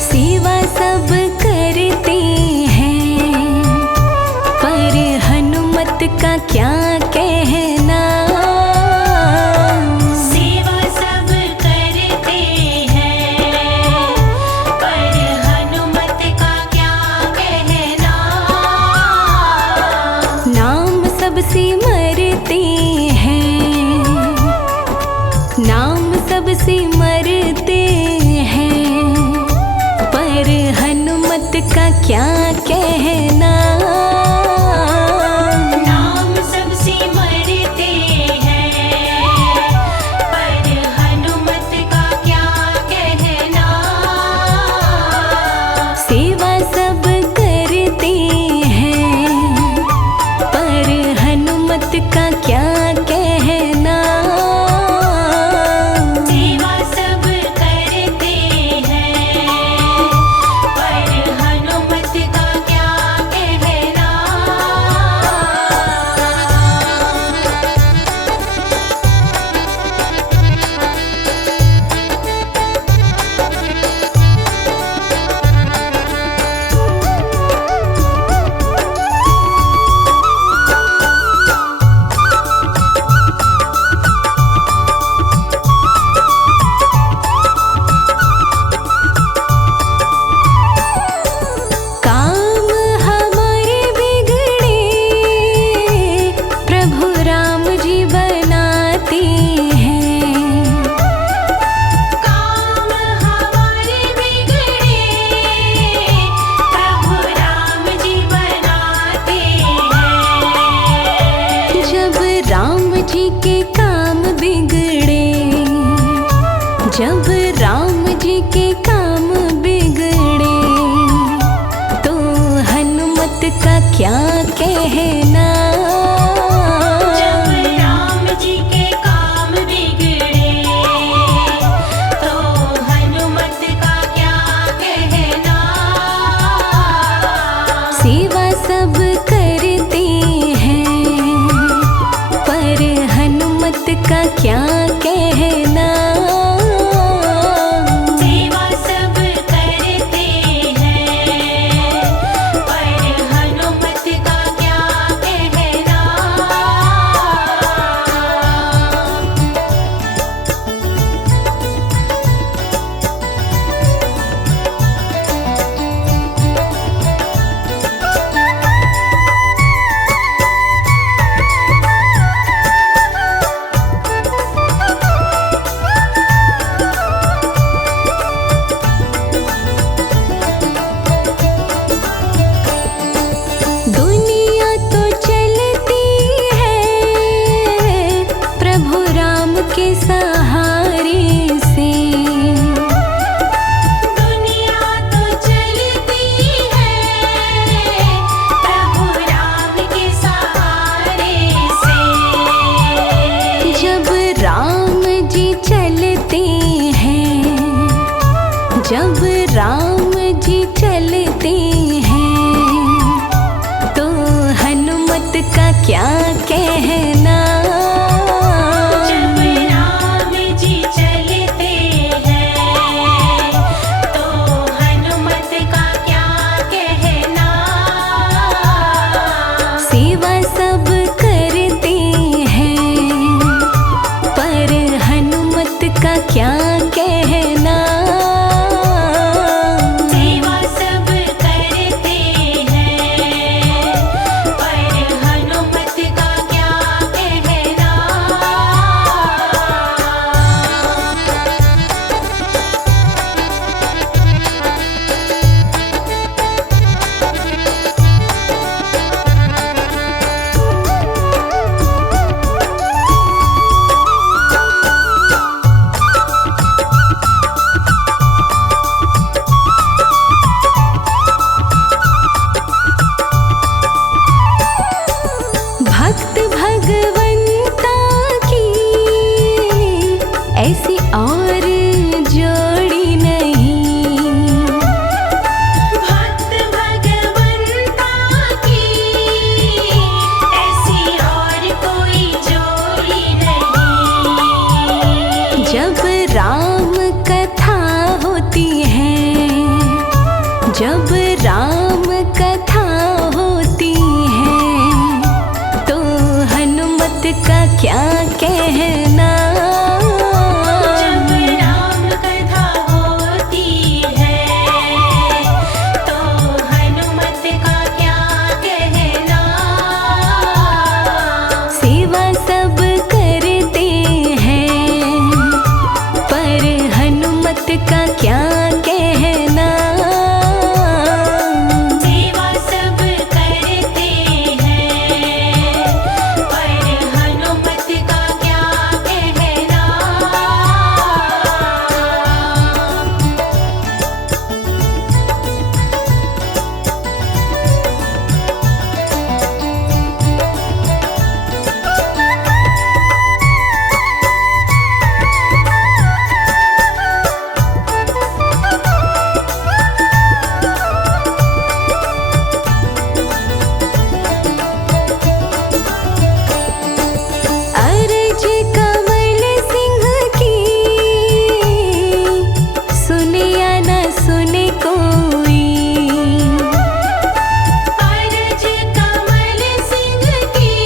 सेवा सब करते हैं, पर हनुमत का क्या कहना। सेवा सब करते हैं, पर हनुमत का क्या कहना। नाम सब सिमरते हैं, नाम सब सिमरते हैं, पर हनुमत का क्या कहना। नाम सब सिमरते हैं, पर हनुमत का क्या कहना। सेवा सब करते हैं, पर हनुमत का क्या कहना। सेवा सब करते हैं, पर हनुमत का क्या कहना। काम हमारे बिगड़े प्रभु राम जी बनाते हैं। काम हमारे बिगड़े प्रभु राम जी बनाते हैं। जब राम जी के काम बिगड़े, जब राम जी के काम बिगड़े, तो हनुमत का क्या कहना। जब राम जी के काम बिगड़े, तो हनुमत का क्या कहना। सेवा सब करते हैं, पर हनुमत का क्या कहना। सेवा सब करते हैं, पर हनुमत का क्या कहना। जब राम जी चलते हैं तो हनुमत का क्या कहना। जब राम जी चलते हैं तो हनुमत का क्या कहना। सेवा सब करते हैं पर हनुमत का क्या कहना। सेवा सब करते हैं पर हनुमत का क्या कहना। भक्त भगवंता की ऐसी और जोड़ी नहीं। भक्त भगवंता की ऐसी और कोई जोड़ी नहीं। जब राम कथा होती है, जब राम कथा होती है तो हनुमत का क्या कहना। जब राम कथा होती है तो हनुमत का क्या कहना। सेवा सब करते हैं पर हनुमत का क्या कहना। सेवा सब करते हैं पर हनुमत का क्या कहना। अर्ज कमल सिंह की सुने या न सुने कोई। अर्ज कमल सिंह की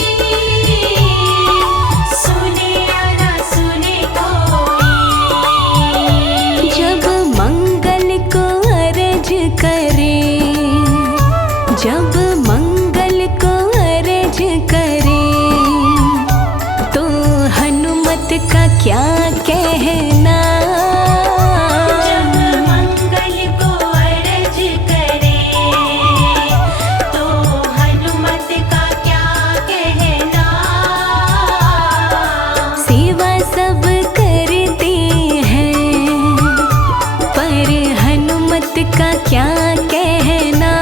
सुने या न सुने कोई। जब मंगल को अर्ज करे, जब मंगल को अर्ज करे तो हनुमत का क्या कहना। जब मंगल को अर्ज करे तो हनुमत का क्या कहना। सेवा सब करते हैं पर हनुमत का क्या कहना।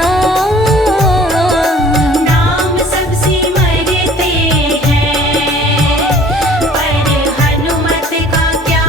नाम सब सिमरते हैं पर हनुमत का क्या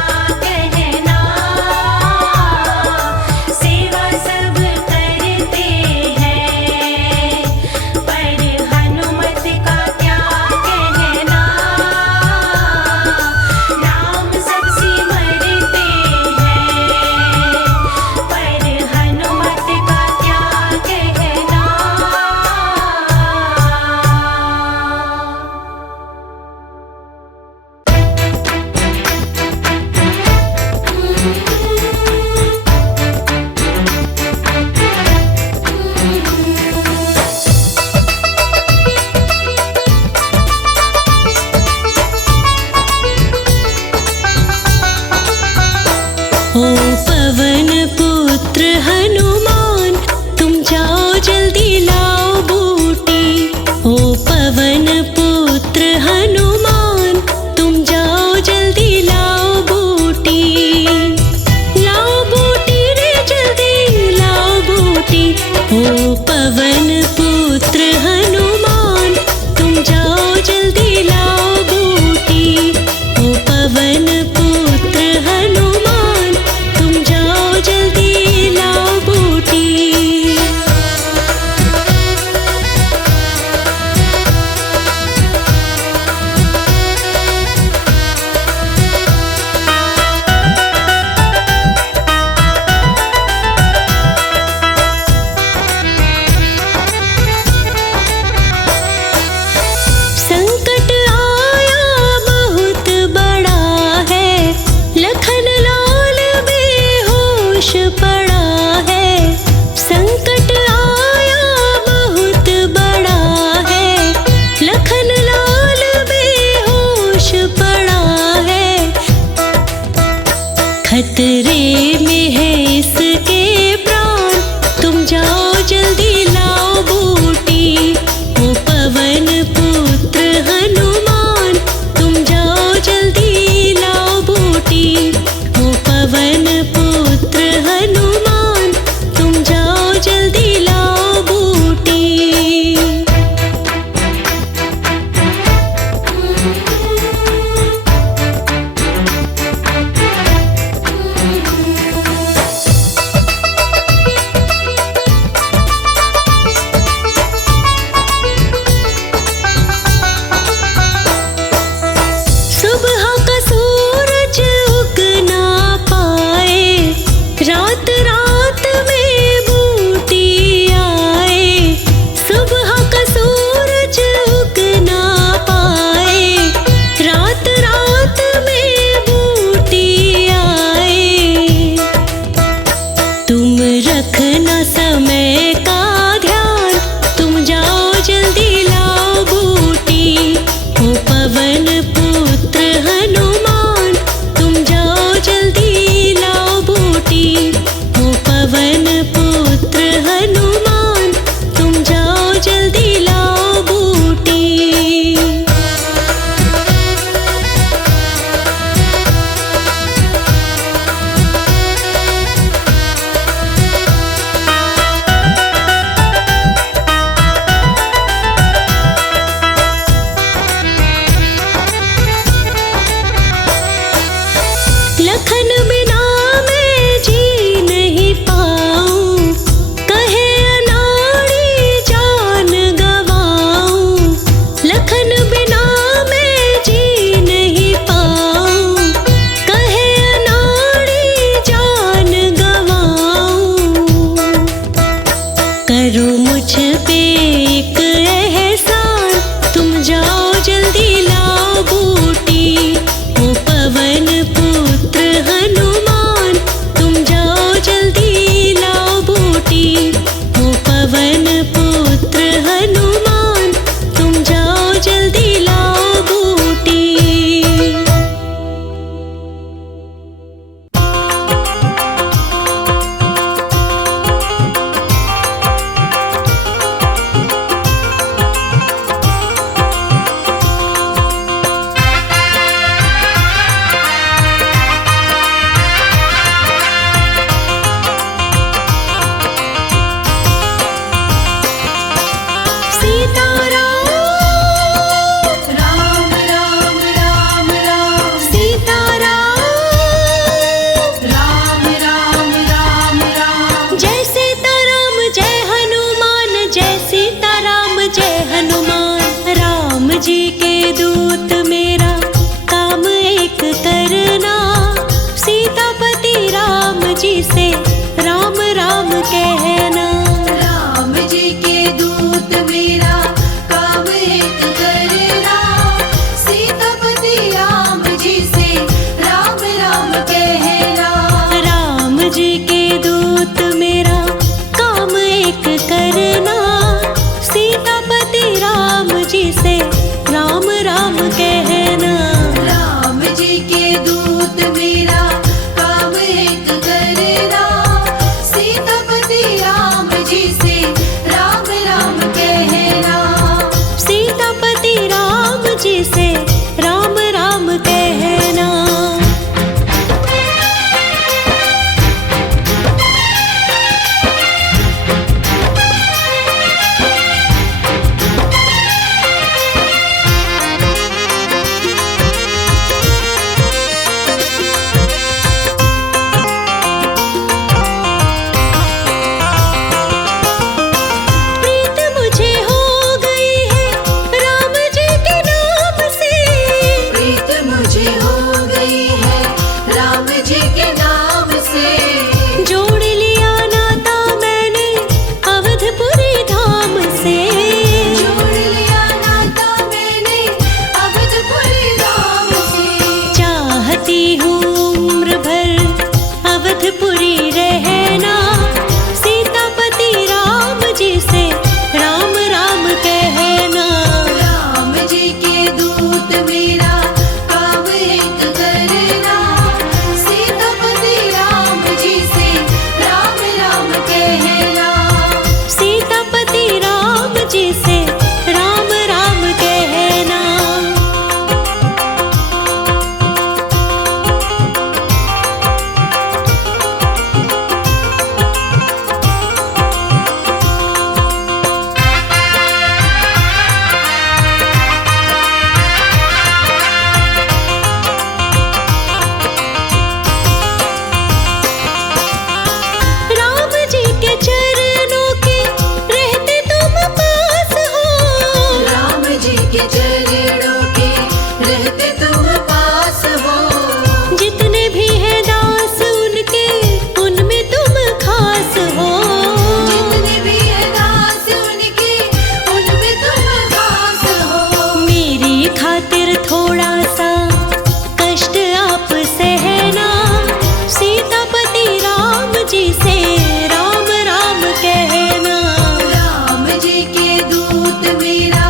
मेरा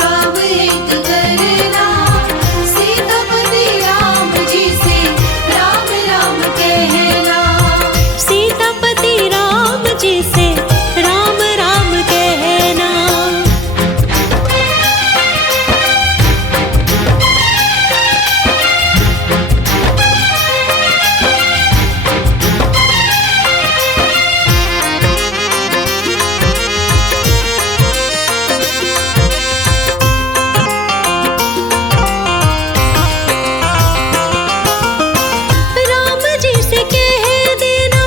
काम एक करना, सीतापति राम जी से राम राम कहना। सीतापति राम जी से राम राम कहना। राम जी से कह देना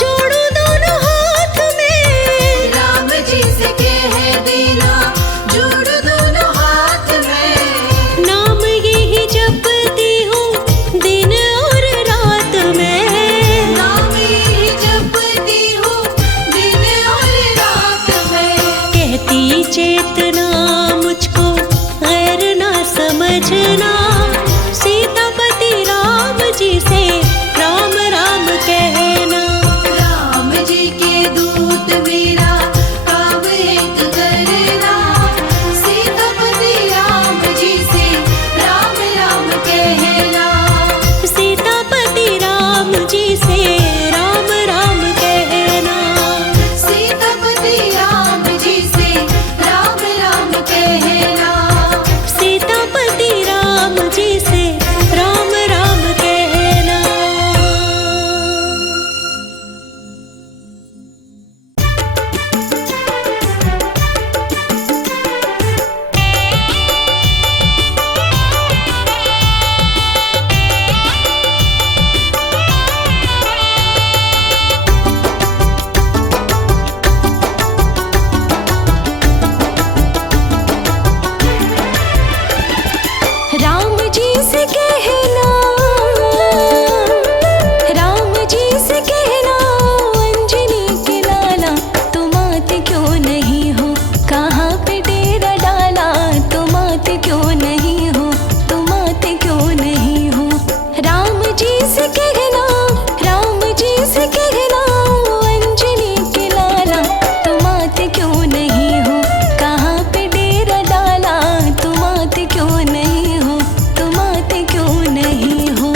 जोड़ो दोनों हाथ में। राम जी से कह देना जोड़ दोनों हाथ में। नाम यही जपती हूँ दिन और रात में। नाम ही जपती हूँ दिन और रात में। कहती चेतना मुझको गैर ना समझना, सीतापति राम जी से राम राम कहना। राम जी के दूत मेरा काम एक करना, सीतापति राम जी से राम राम कहना। सीतापति राम जी से राम राम कहना। सीतापति राम जी से राम राम कहना। सीतापति राम जी से राम राम कहना। राम जी से कहना, राम जी से कहना, अंजनी के लाला तुम आते क्यों नहीं हो, कहाँ पे डेरा डाला, तुम आते क्यों नहीं हो, तुम आते क्यों नहीं हो। राम जी से कहना, राम जी से कहना, अंजनी के लाला तुम आते क्यों नहीं हो, कहाँ पे डेरा डाला, तुम आते क्यों नहीं हो, तुम आते क्यों नहीं हो।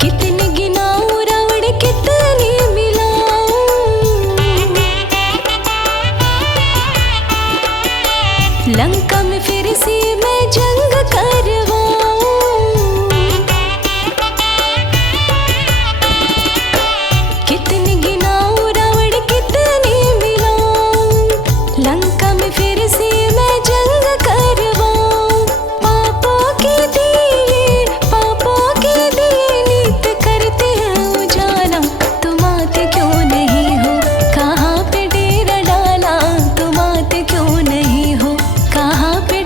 कितने गिनाऊं रावण कितने मिलाऊं, लंका में फिर से मैं जंग करवाऊं। कितने गिनाऊं रावण कितने मिलाऊं, लंका में फिर से मैं जंग करवाऊं। पापों के दिए नित्य करते हैं उजाला, तुम आते क्यों नहीं हो, कहाँ पे डेरा डाला, तुम आते क्यों नहीं हो, कहाँ पे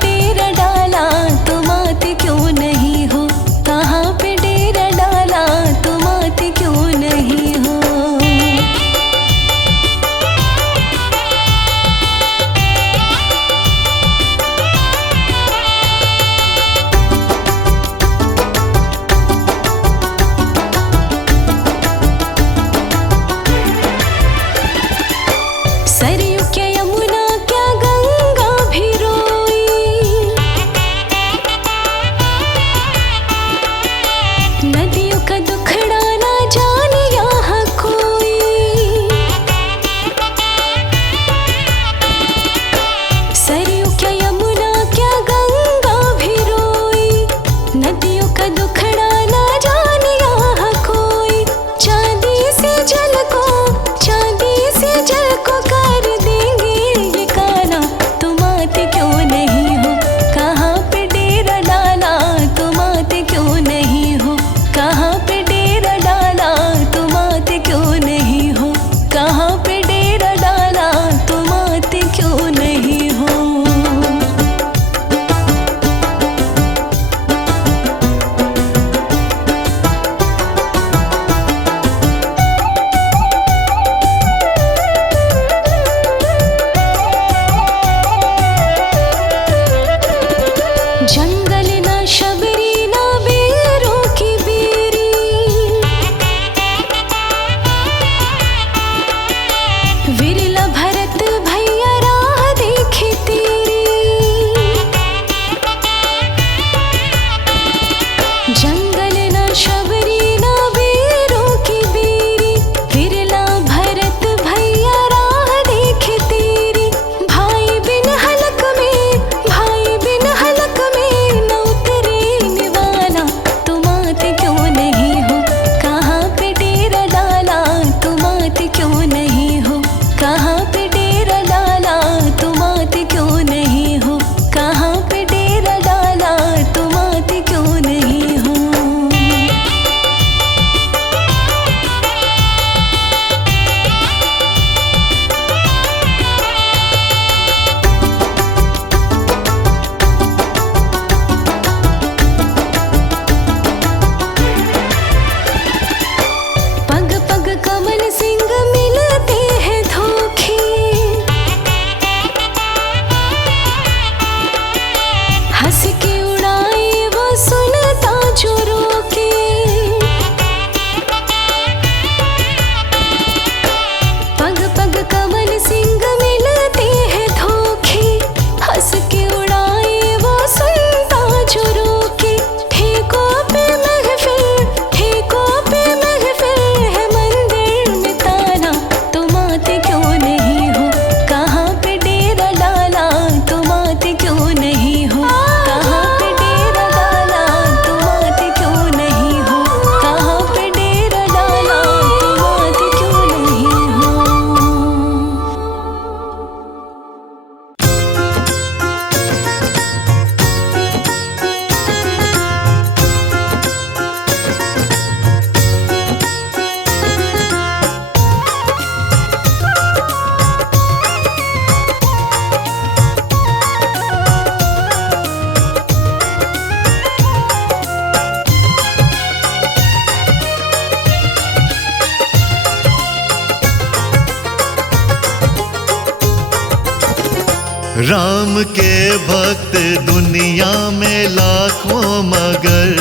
राम के भक्त दुनिया में लाखों मगर,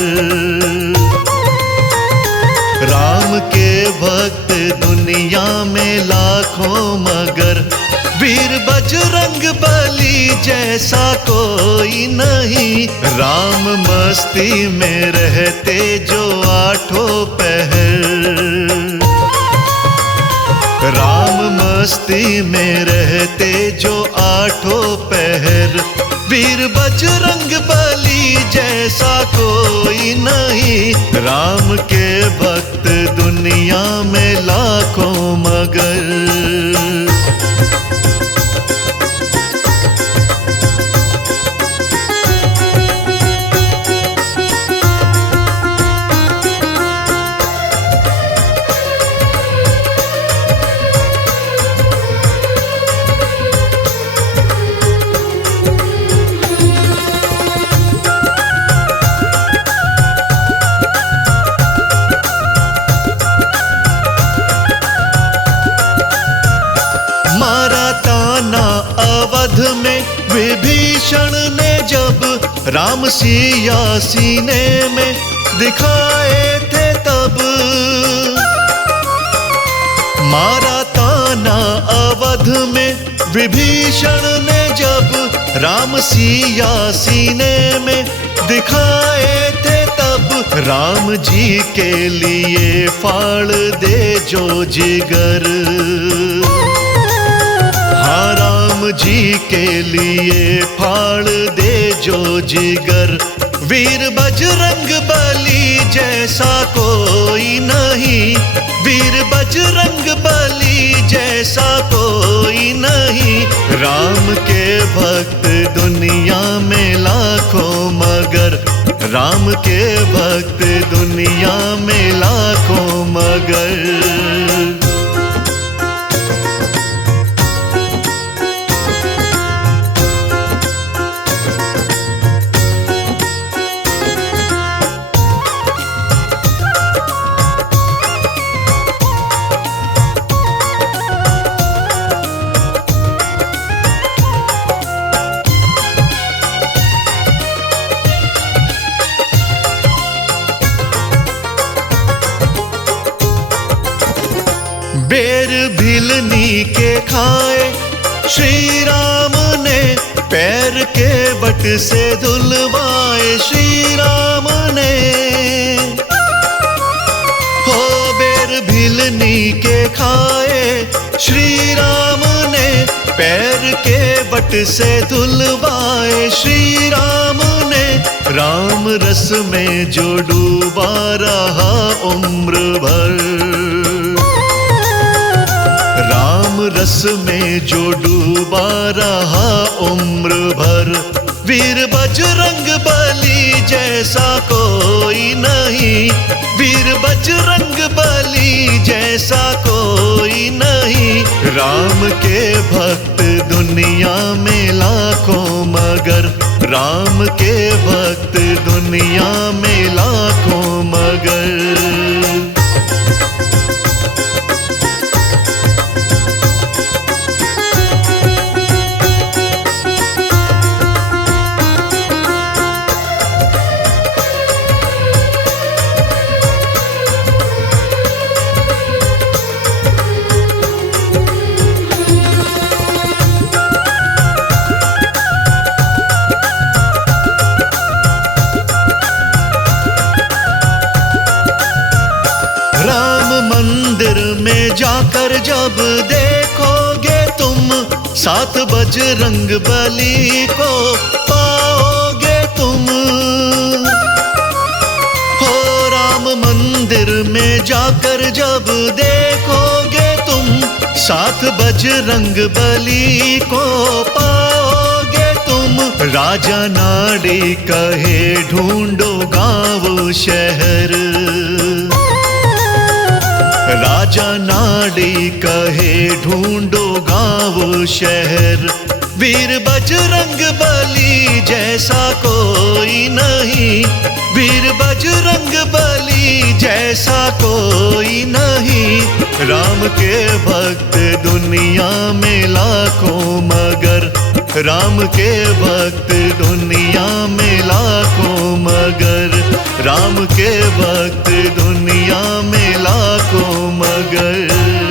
राम के भक्त दुनिया में लाखों मगर, वीर बजरंग बली जैसा कोई नहीं। राम मस्ती में रहते जो आठों पहर, राम मस्ती में रहते जो आठों पहर, वीर बजरंग बली जैसा कोई नहीं। राम के भक्त दुनिया में लाखों मगर। अवध में विभीषण ने जब राम सिया सीने में दिखाए थे तब, मारा ताना अवध में विभीषण ने जब राम सिया सीने में दिखाए थे तब। राम जी के लिए फाड़ दे जो जिगर, हाँ राम जी के लिए फाड़ दे जो जिगर। वीर बजरंग बली जैसा कोई नहीं, वीर बजरंग बली जैसा कोई नहीं। राम के भक्त दुनिया में लाखों मगर, राम के भक्त दुनिया में लाखों मगर। बेर भिलनी के खाए श्री राम ने, पैर के बट से धुलवाए श्री राम ने। हो बेर भिलनी के खाए श्री राम ने, पैर के बट से धुलवाए श्री राम ने। राम रस में जो डूबा रहा उम्र भर, राम रस में जो डूबा रहा उम्र भर। वीर बजरंग बली जैसा कोई नहीं, वीर बजरंग बली जैसा कोई नहीं। राम के भक्त दुनिया में लाखों मगर, राम के भक्त दुनिया में लाखों मगर। मंदिर में जाकर जब देखोगे तुम, साथ बजरंग बली को पाओगे तुम। हो राम मंदिर में जाकर जब देखोगे तुम, साथ बजरंग बली को पाओगे तुम। राजा नाड़ी कहे ढूंढो गाँव शहर, राजा नाड़ी कहे ढूंढो गाँव शहर। वीर बजरंग बली जैसा कोई नहीं, वीर बजरंग बली जैसा कोई नहीं। राम के भक्त दुनिया में लाखों मगर, राम के भक्त दुनिया में लाखों मगर, राम के भक्त दुनिया में लाखों मगर।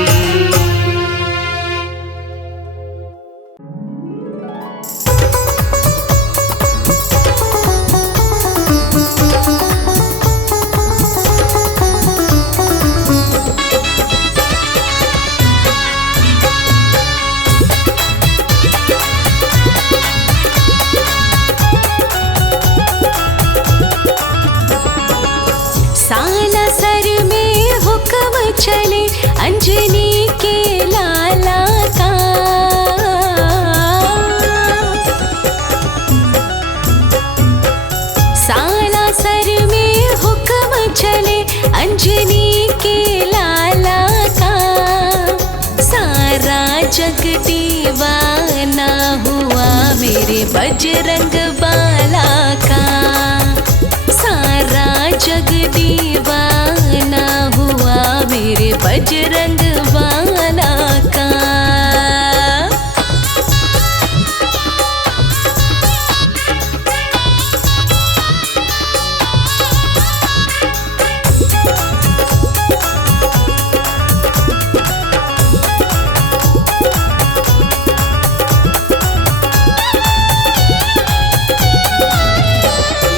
चले अंजनी के लाला का, सालासर में हुक्म चले अंजनी के लाला का। सारा जग दीवाना हुआ मेरे बजरंग बाला का, सारा जग दीवाना हुआ मेरे बजरंग बाला का।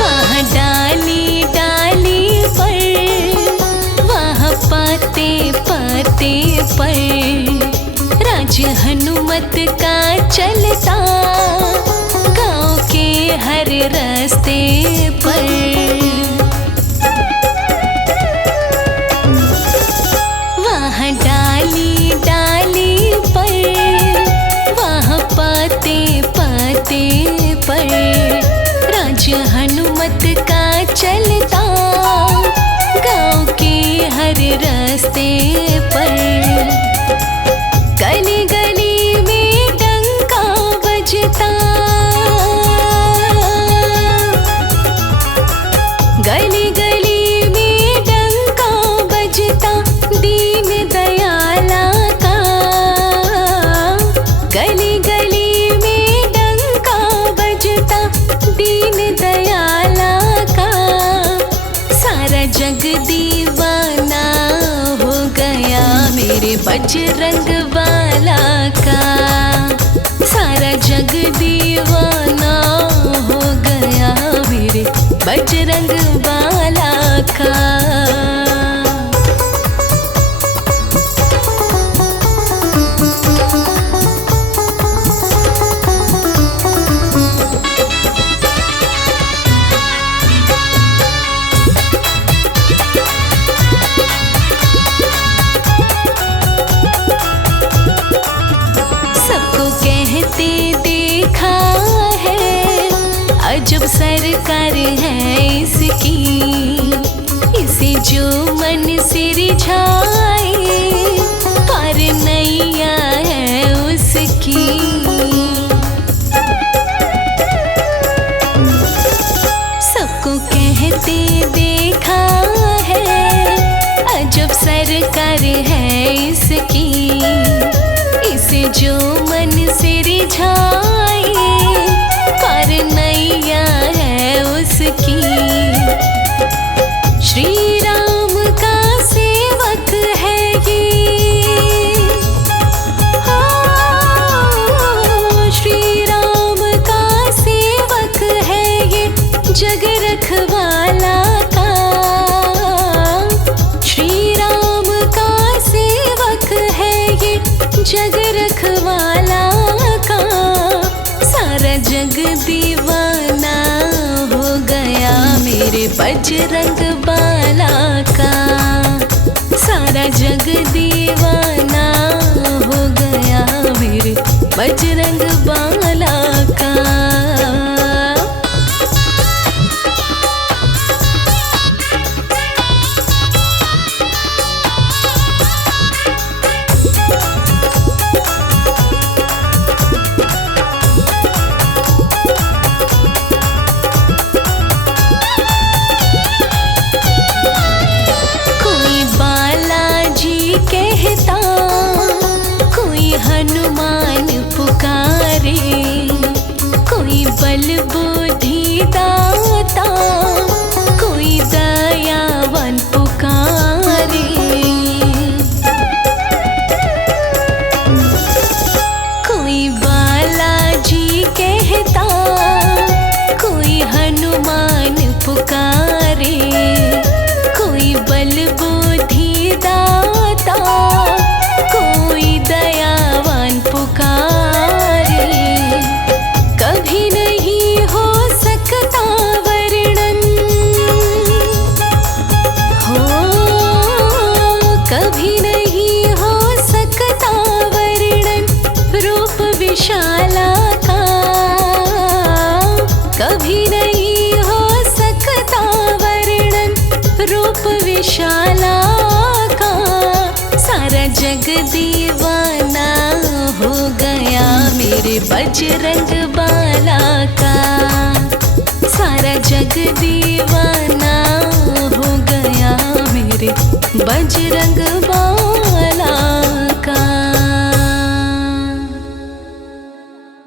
वहाँ डाली डाली पर, वहाँ पाते पाते पर राज हनुमत का चलता, गाँव के हर रास्ते पर। वहाँ डाली डाली पर, वहाँ पाते पाते पर राज हनुमत का चलता, गाँव के हर रास्ते पर। गली गली में डंका बजता, गली गली में डंका बजता दीन दयाला का। गली गली में डंका बजता दीन दयाला का। सारा जग दीवाना हो गया मेरे बजरंग बाला का, सारा जग दीवाना हो गया मेरे बजरंग बाला का। देखा है अजब सरकार है इसकी, इसे जो मन से रिझाए पार नैया है उसकी। सबको कहते देखा है अजब सरकार है इसकी, इसे जो मन से रिझाए पार नैया है उसकी। श्री राम का सेवक है ये, श्री राम का सेवक है ये जग रखवाला का। श्री राम का सेवक है ये जग रखवाला का। सारा जग दीवाना हो गया मेरे बजरंग बाला का, सारा जग दीवाना हो गया मेरे बजरंग बाला का। कहता कोई हनुमान पुकारे, लाला जी कहता, कोई हनुमान पुकारे, कोई बल बुद्धि दाता, कोई दयावान पुकारे। कभी नहीं हो सकता वर्णन, हो कभी नहीं हो सकता वर्णन रूप विशाला का, कभी नहीं हो सकता वर्णन रूप विशाला का। सारा जग दीवाना हो गया मेरे बजरंग बाला का, सारा जग दीवाना हो गया मेरे बजरंग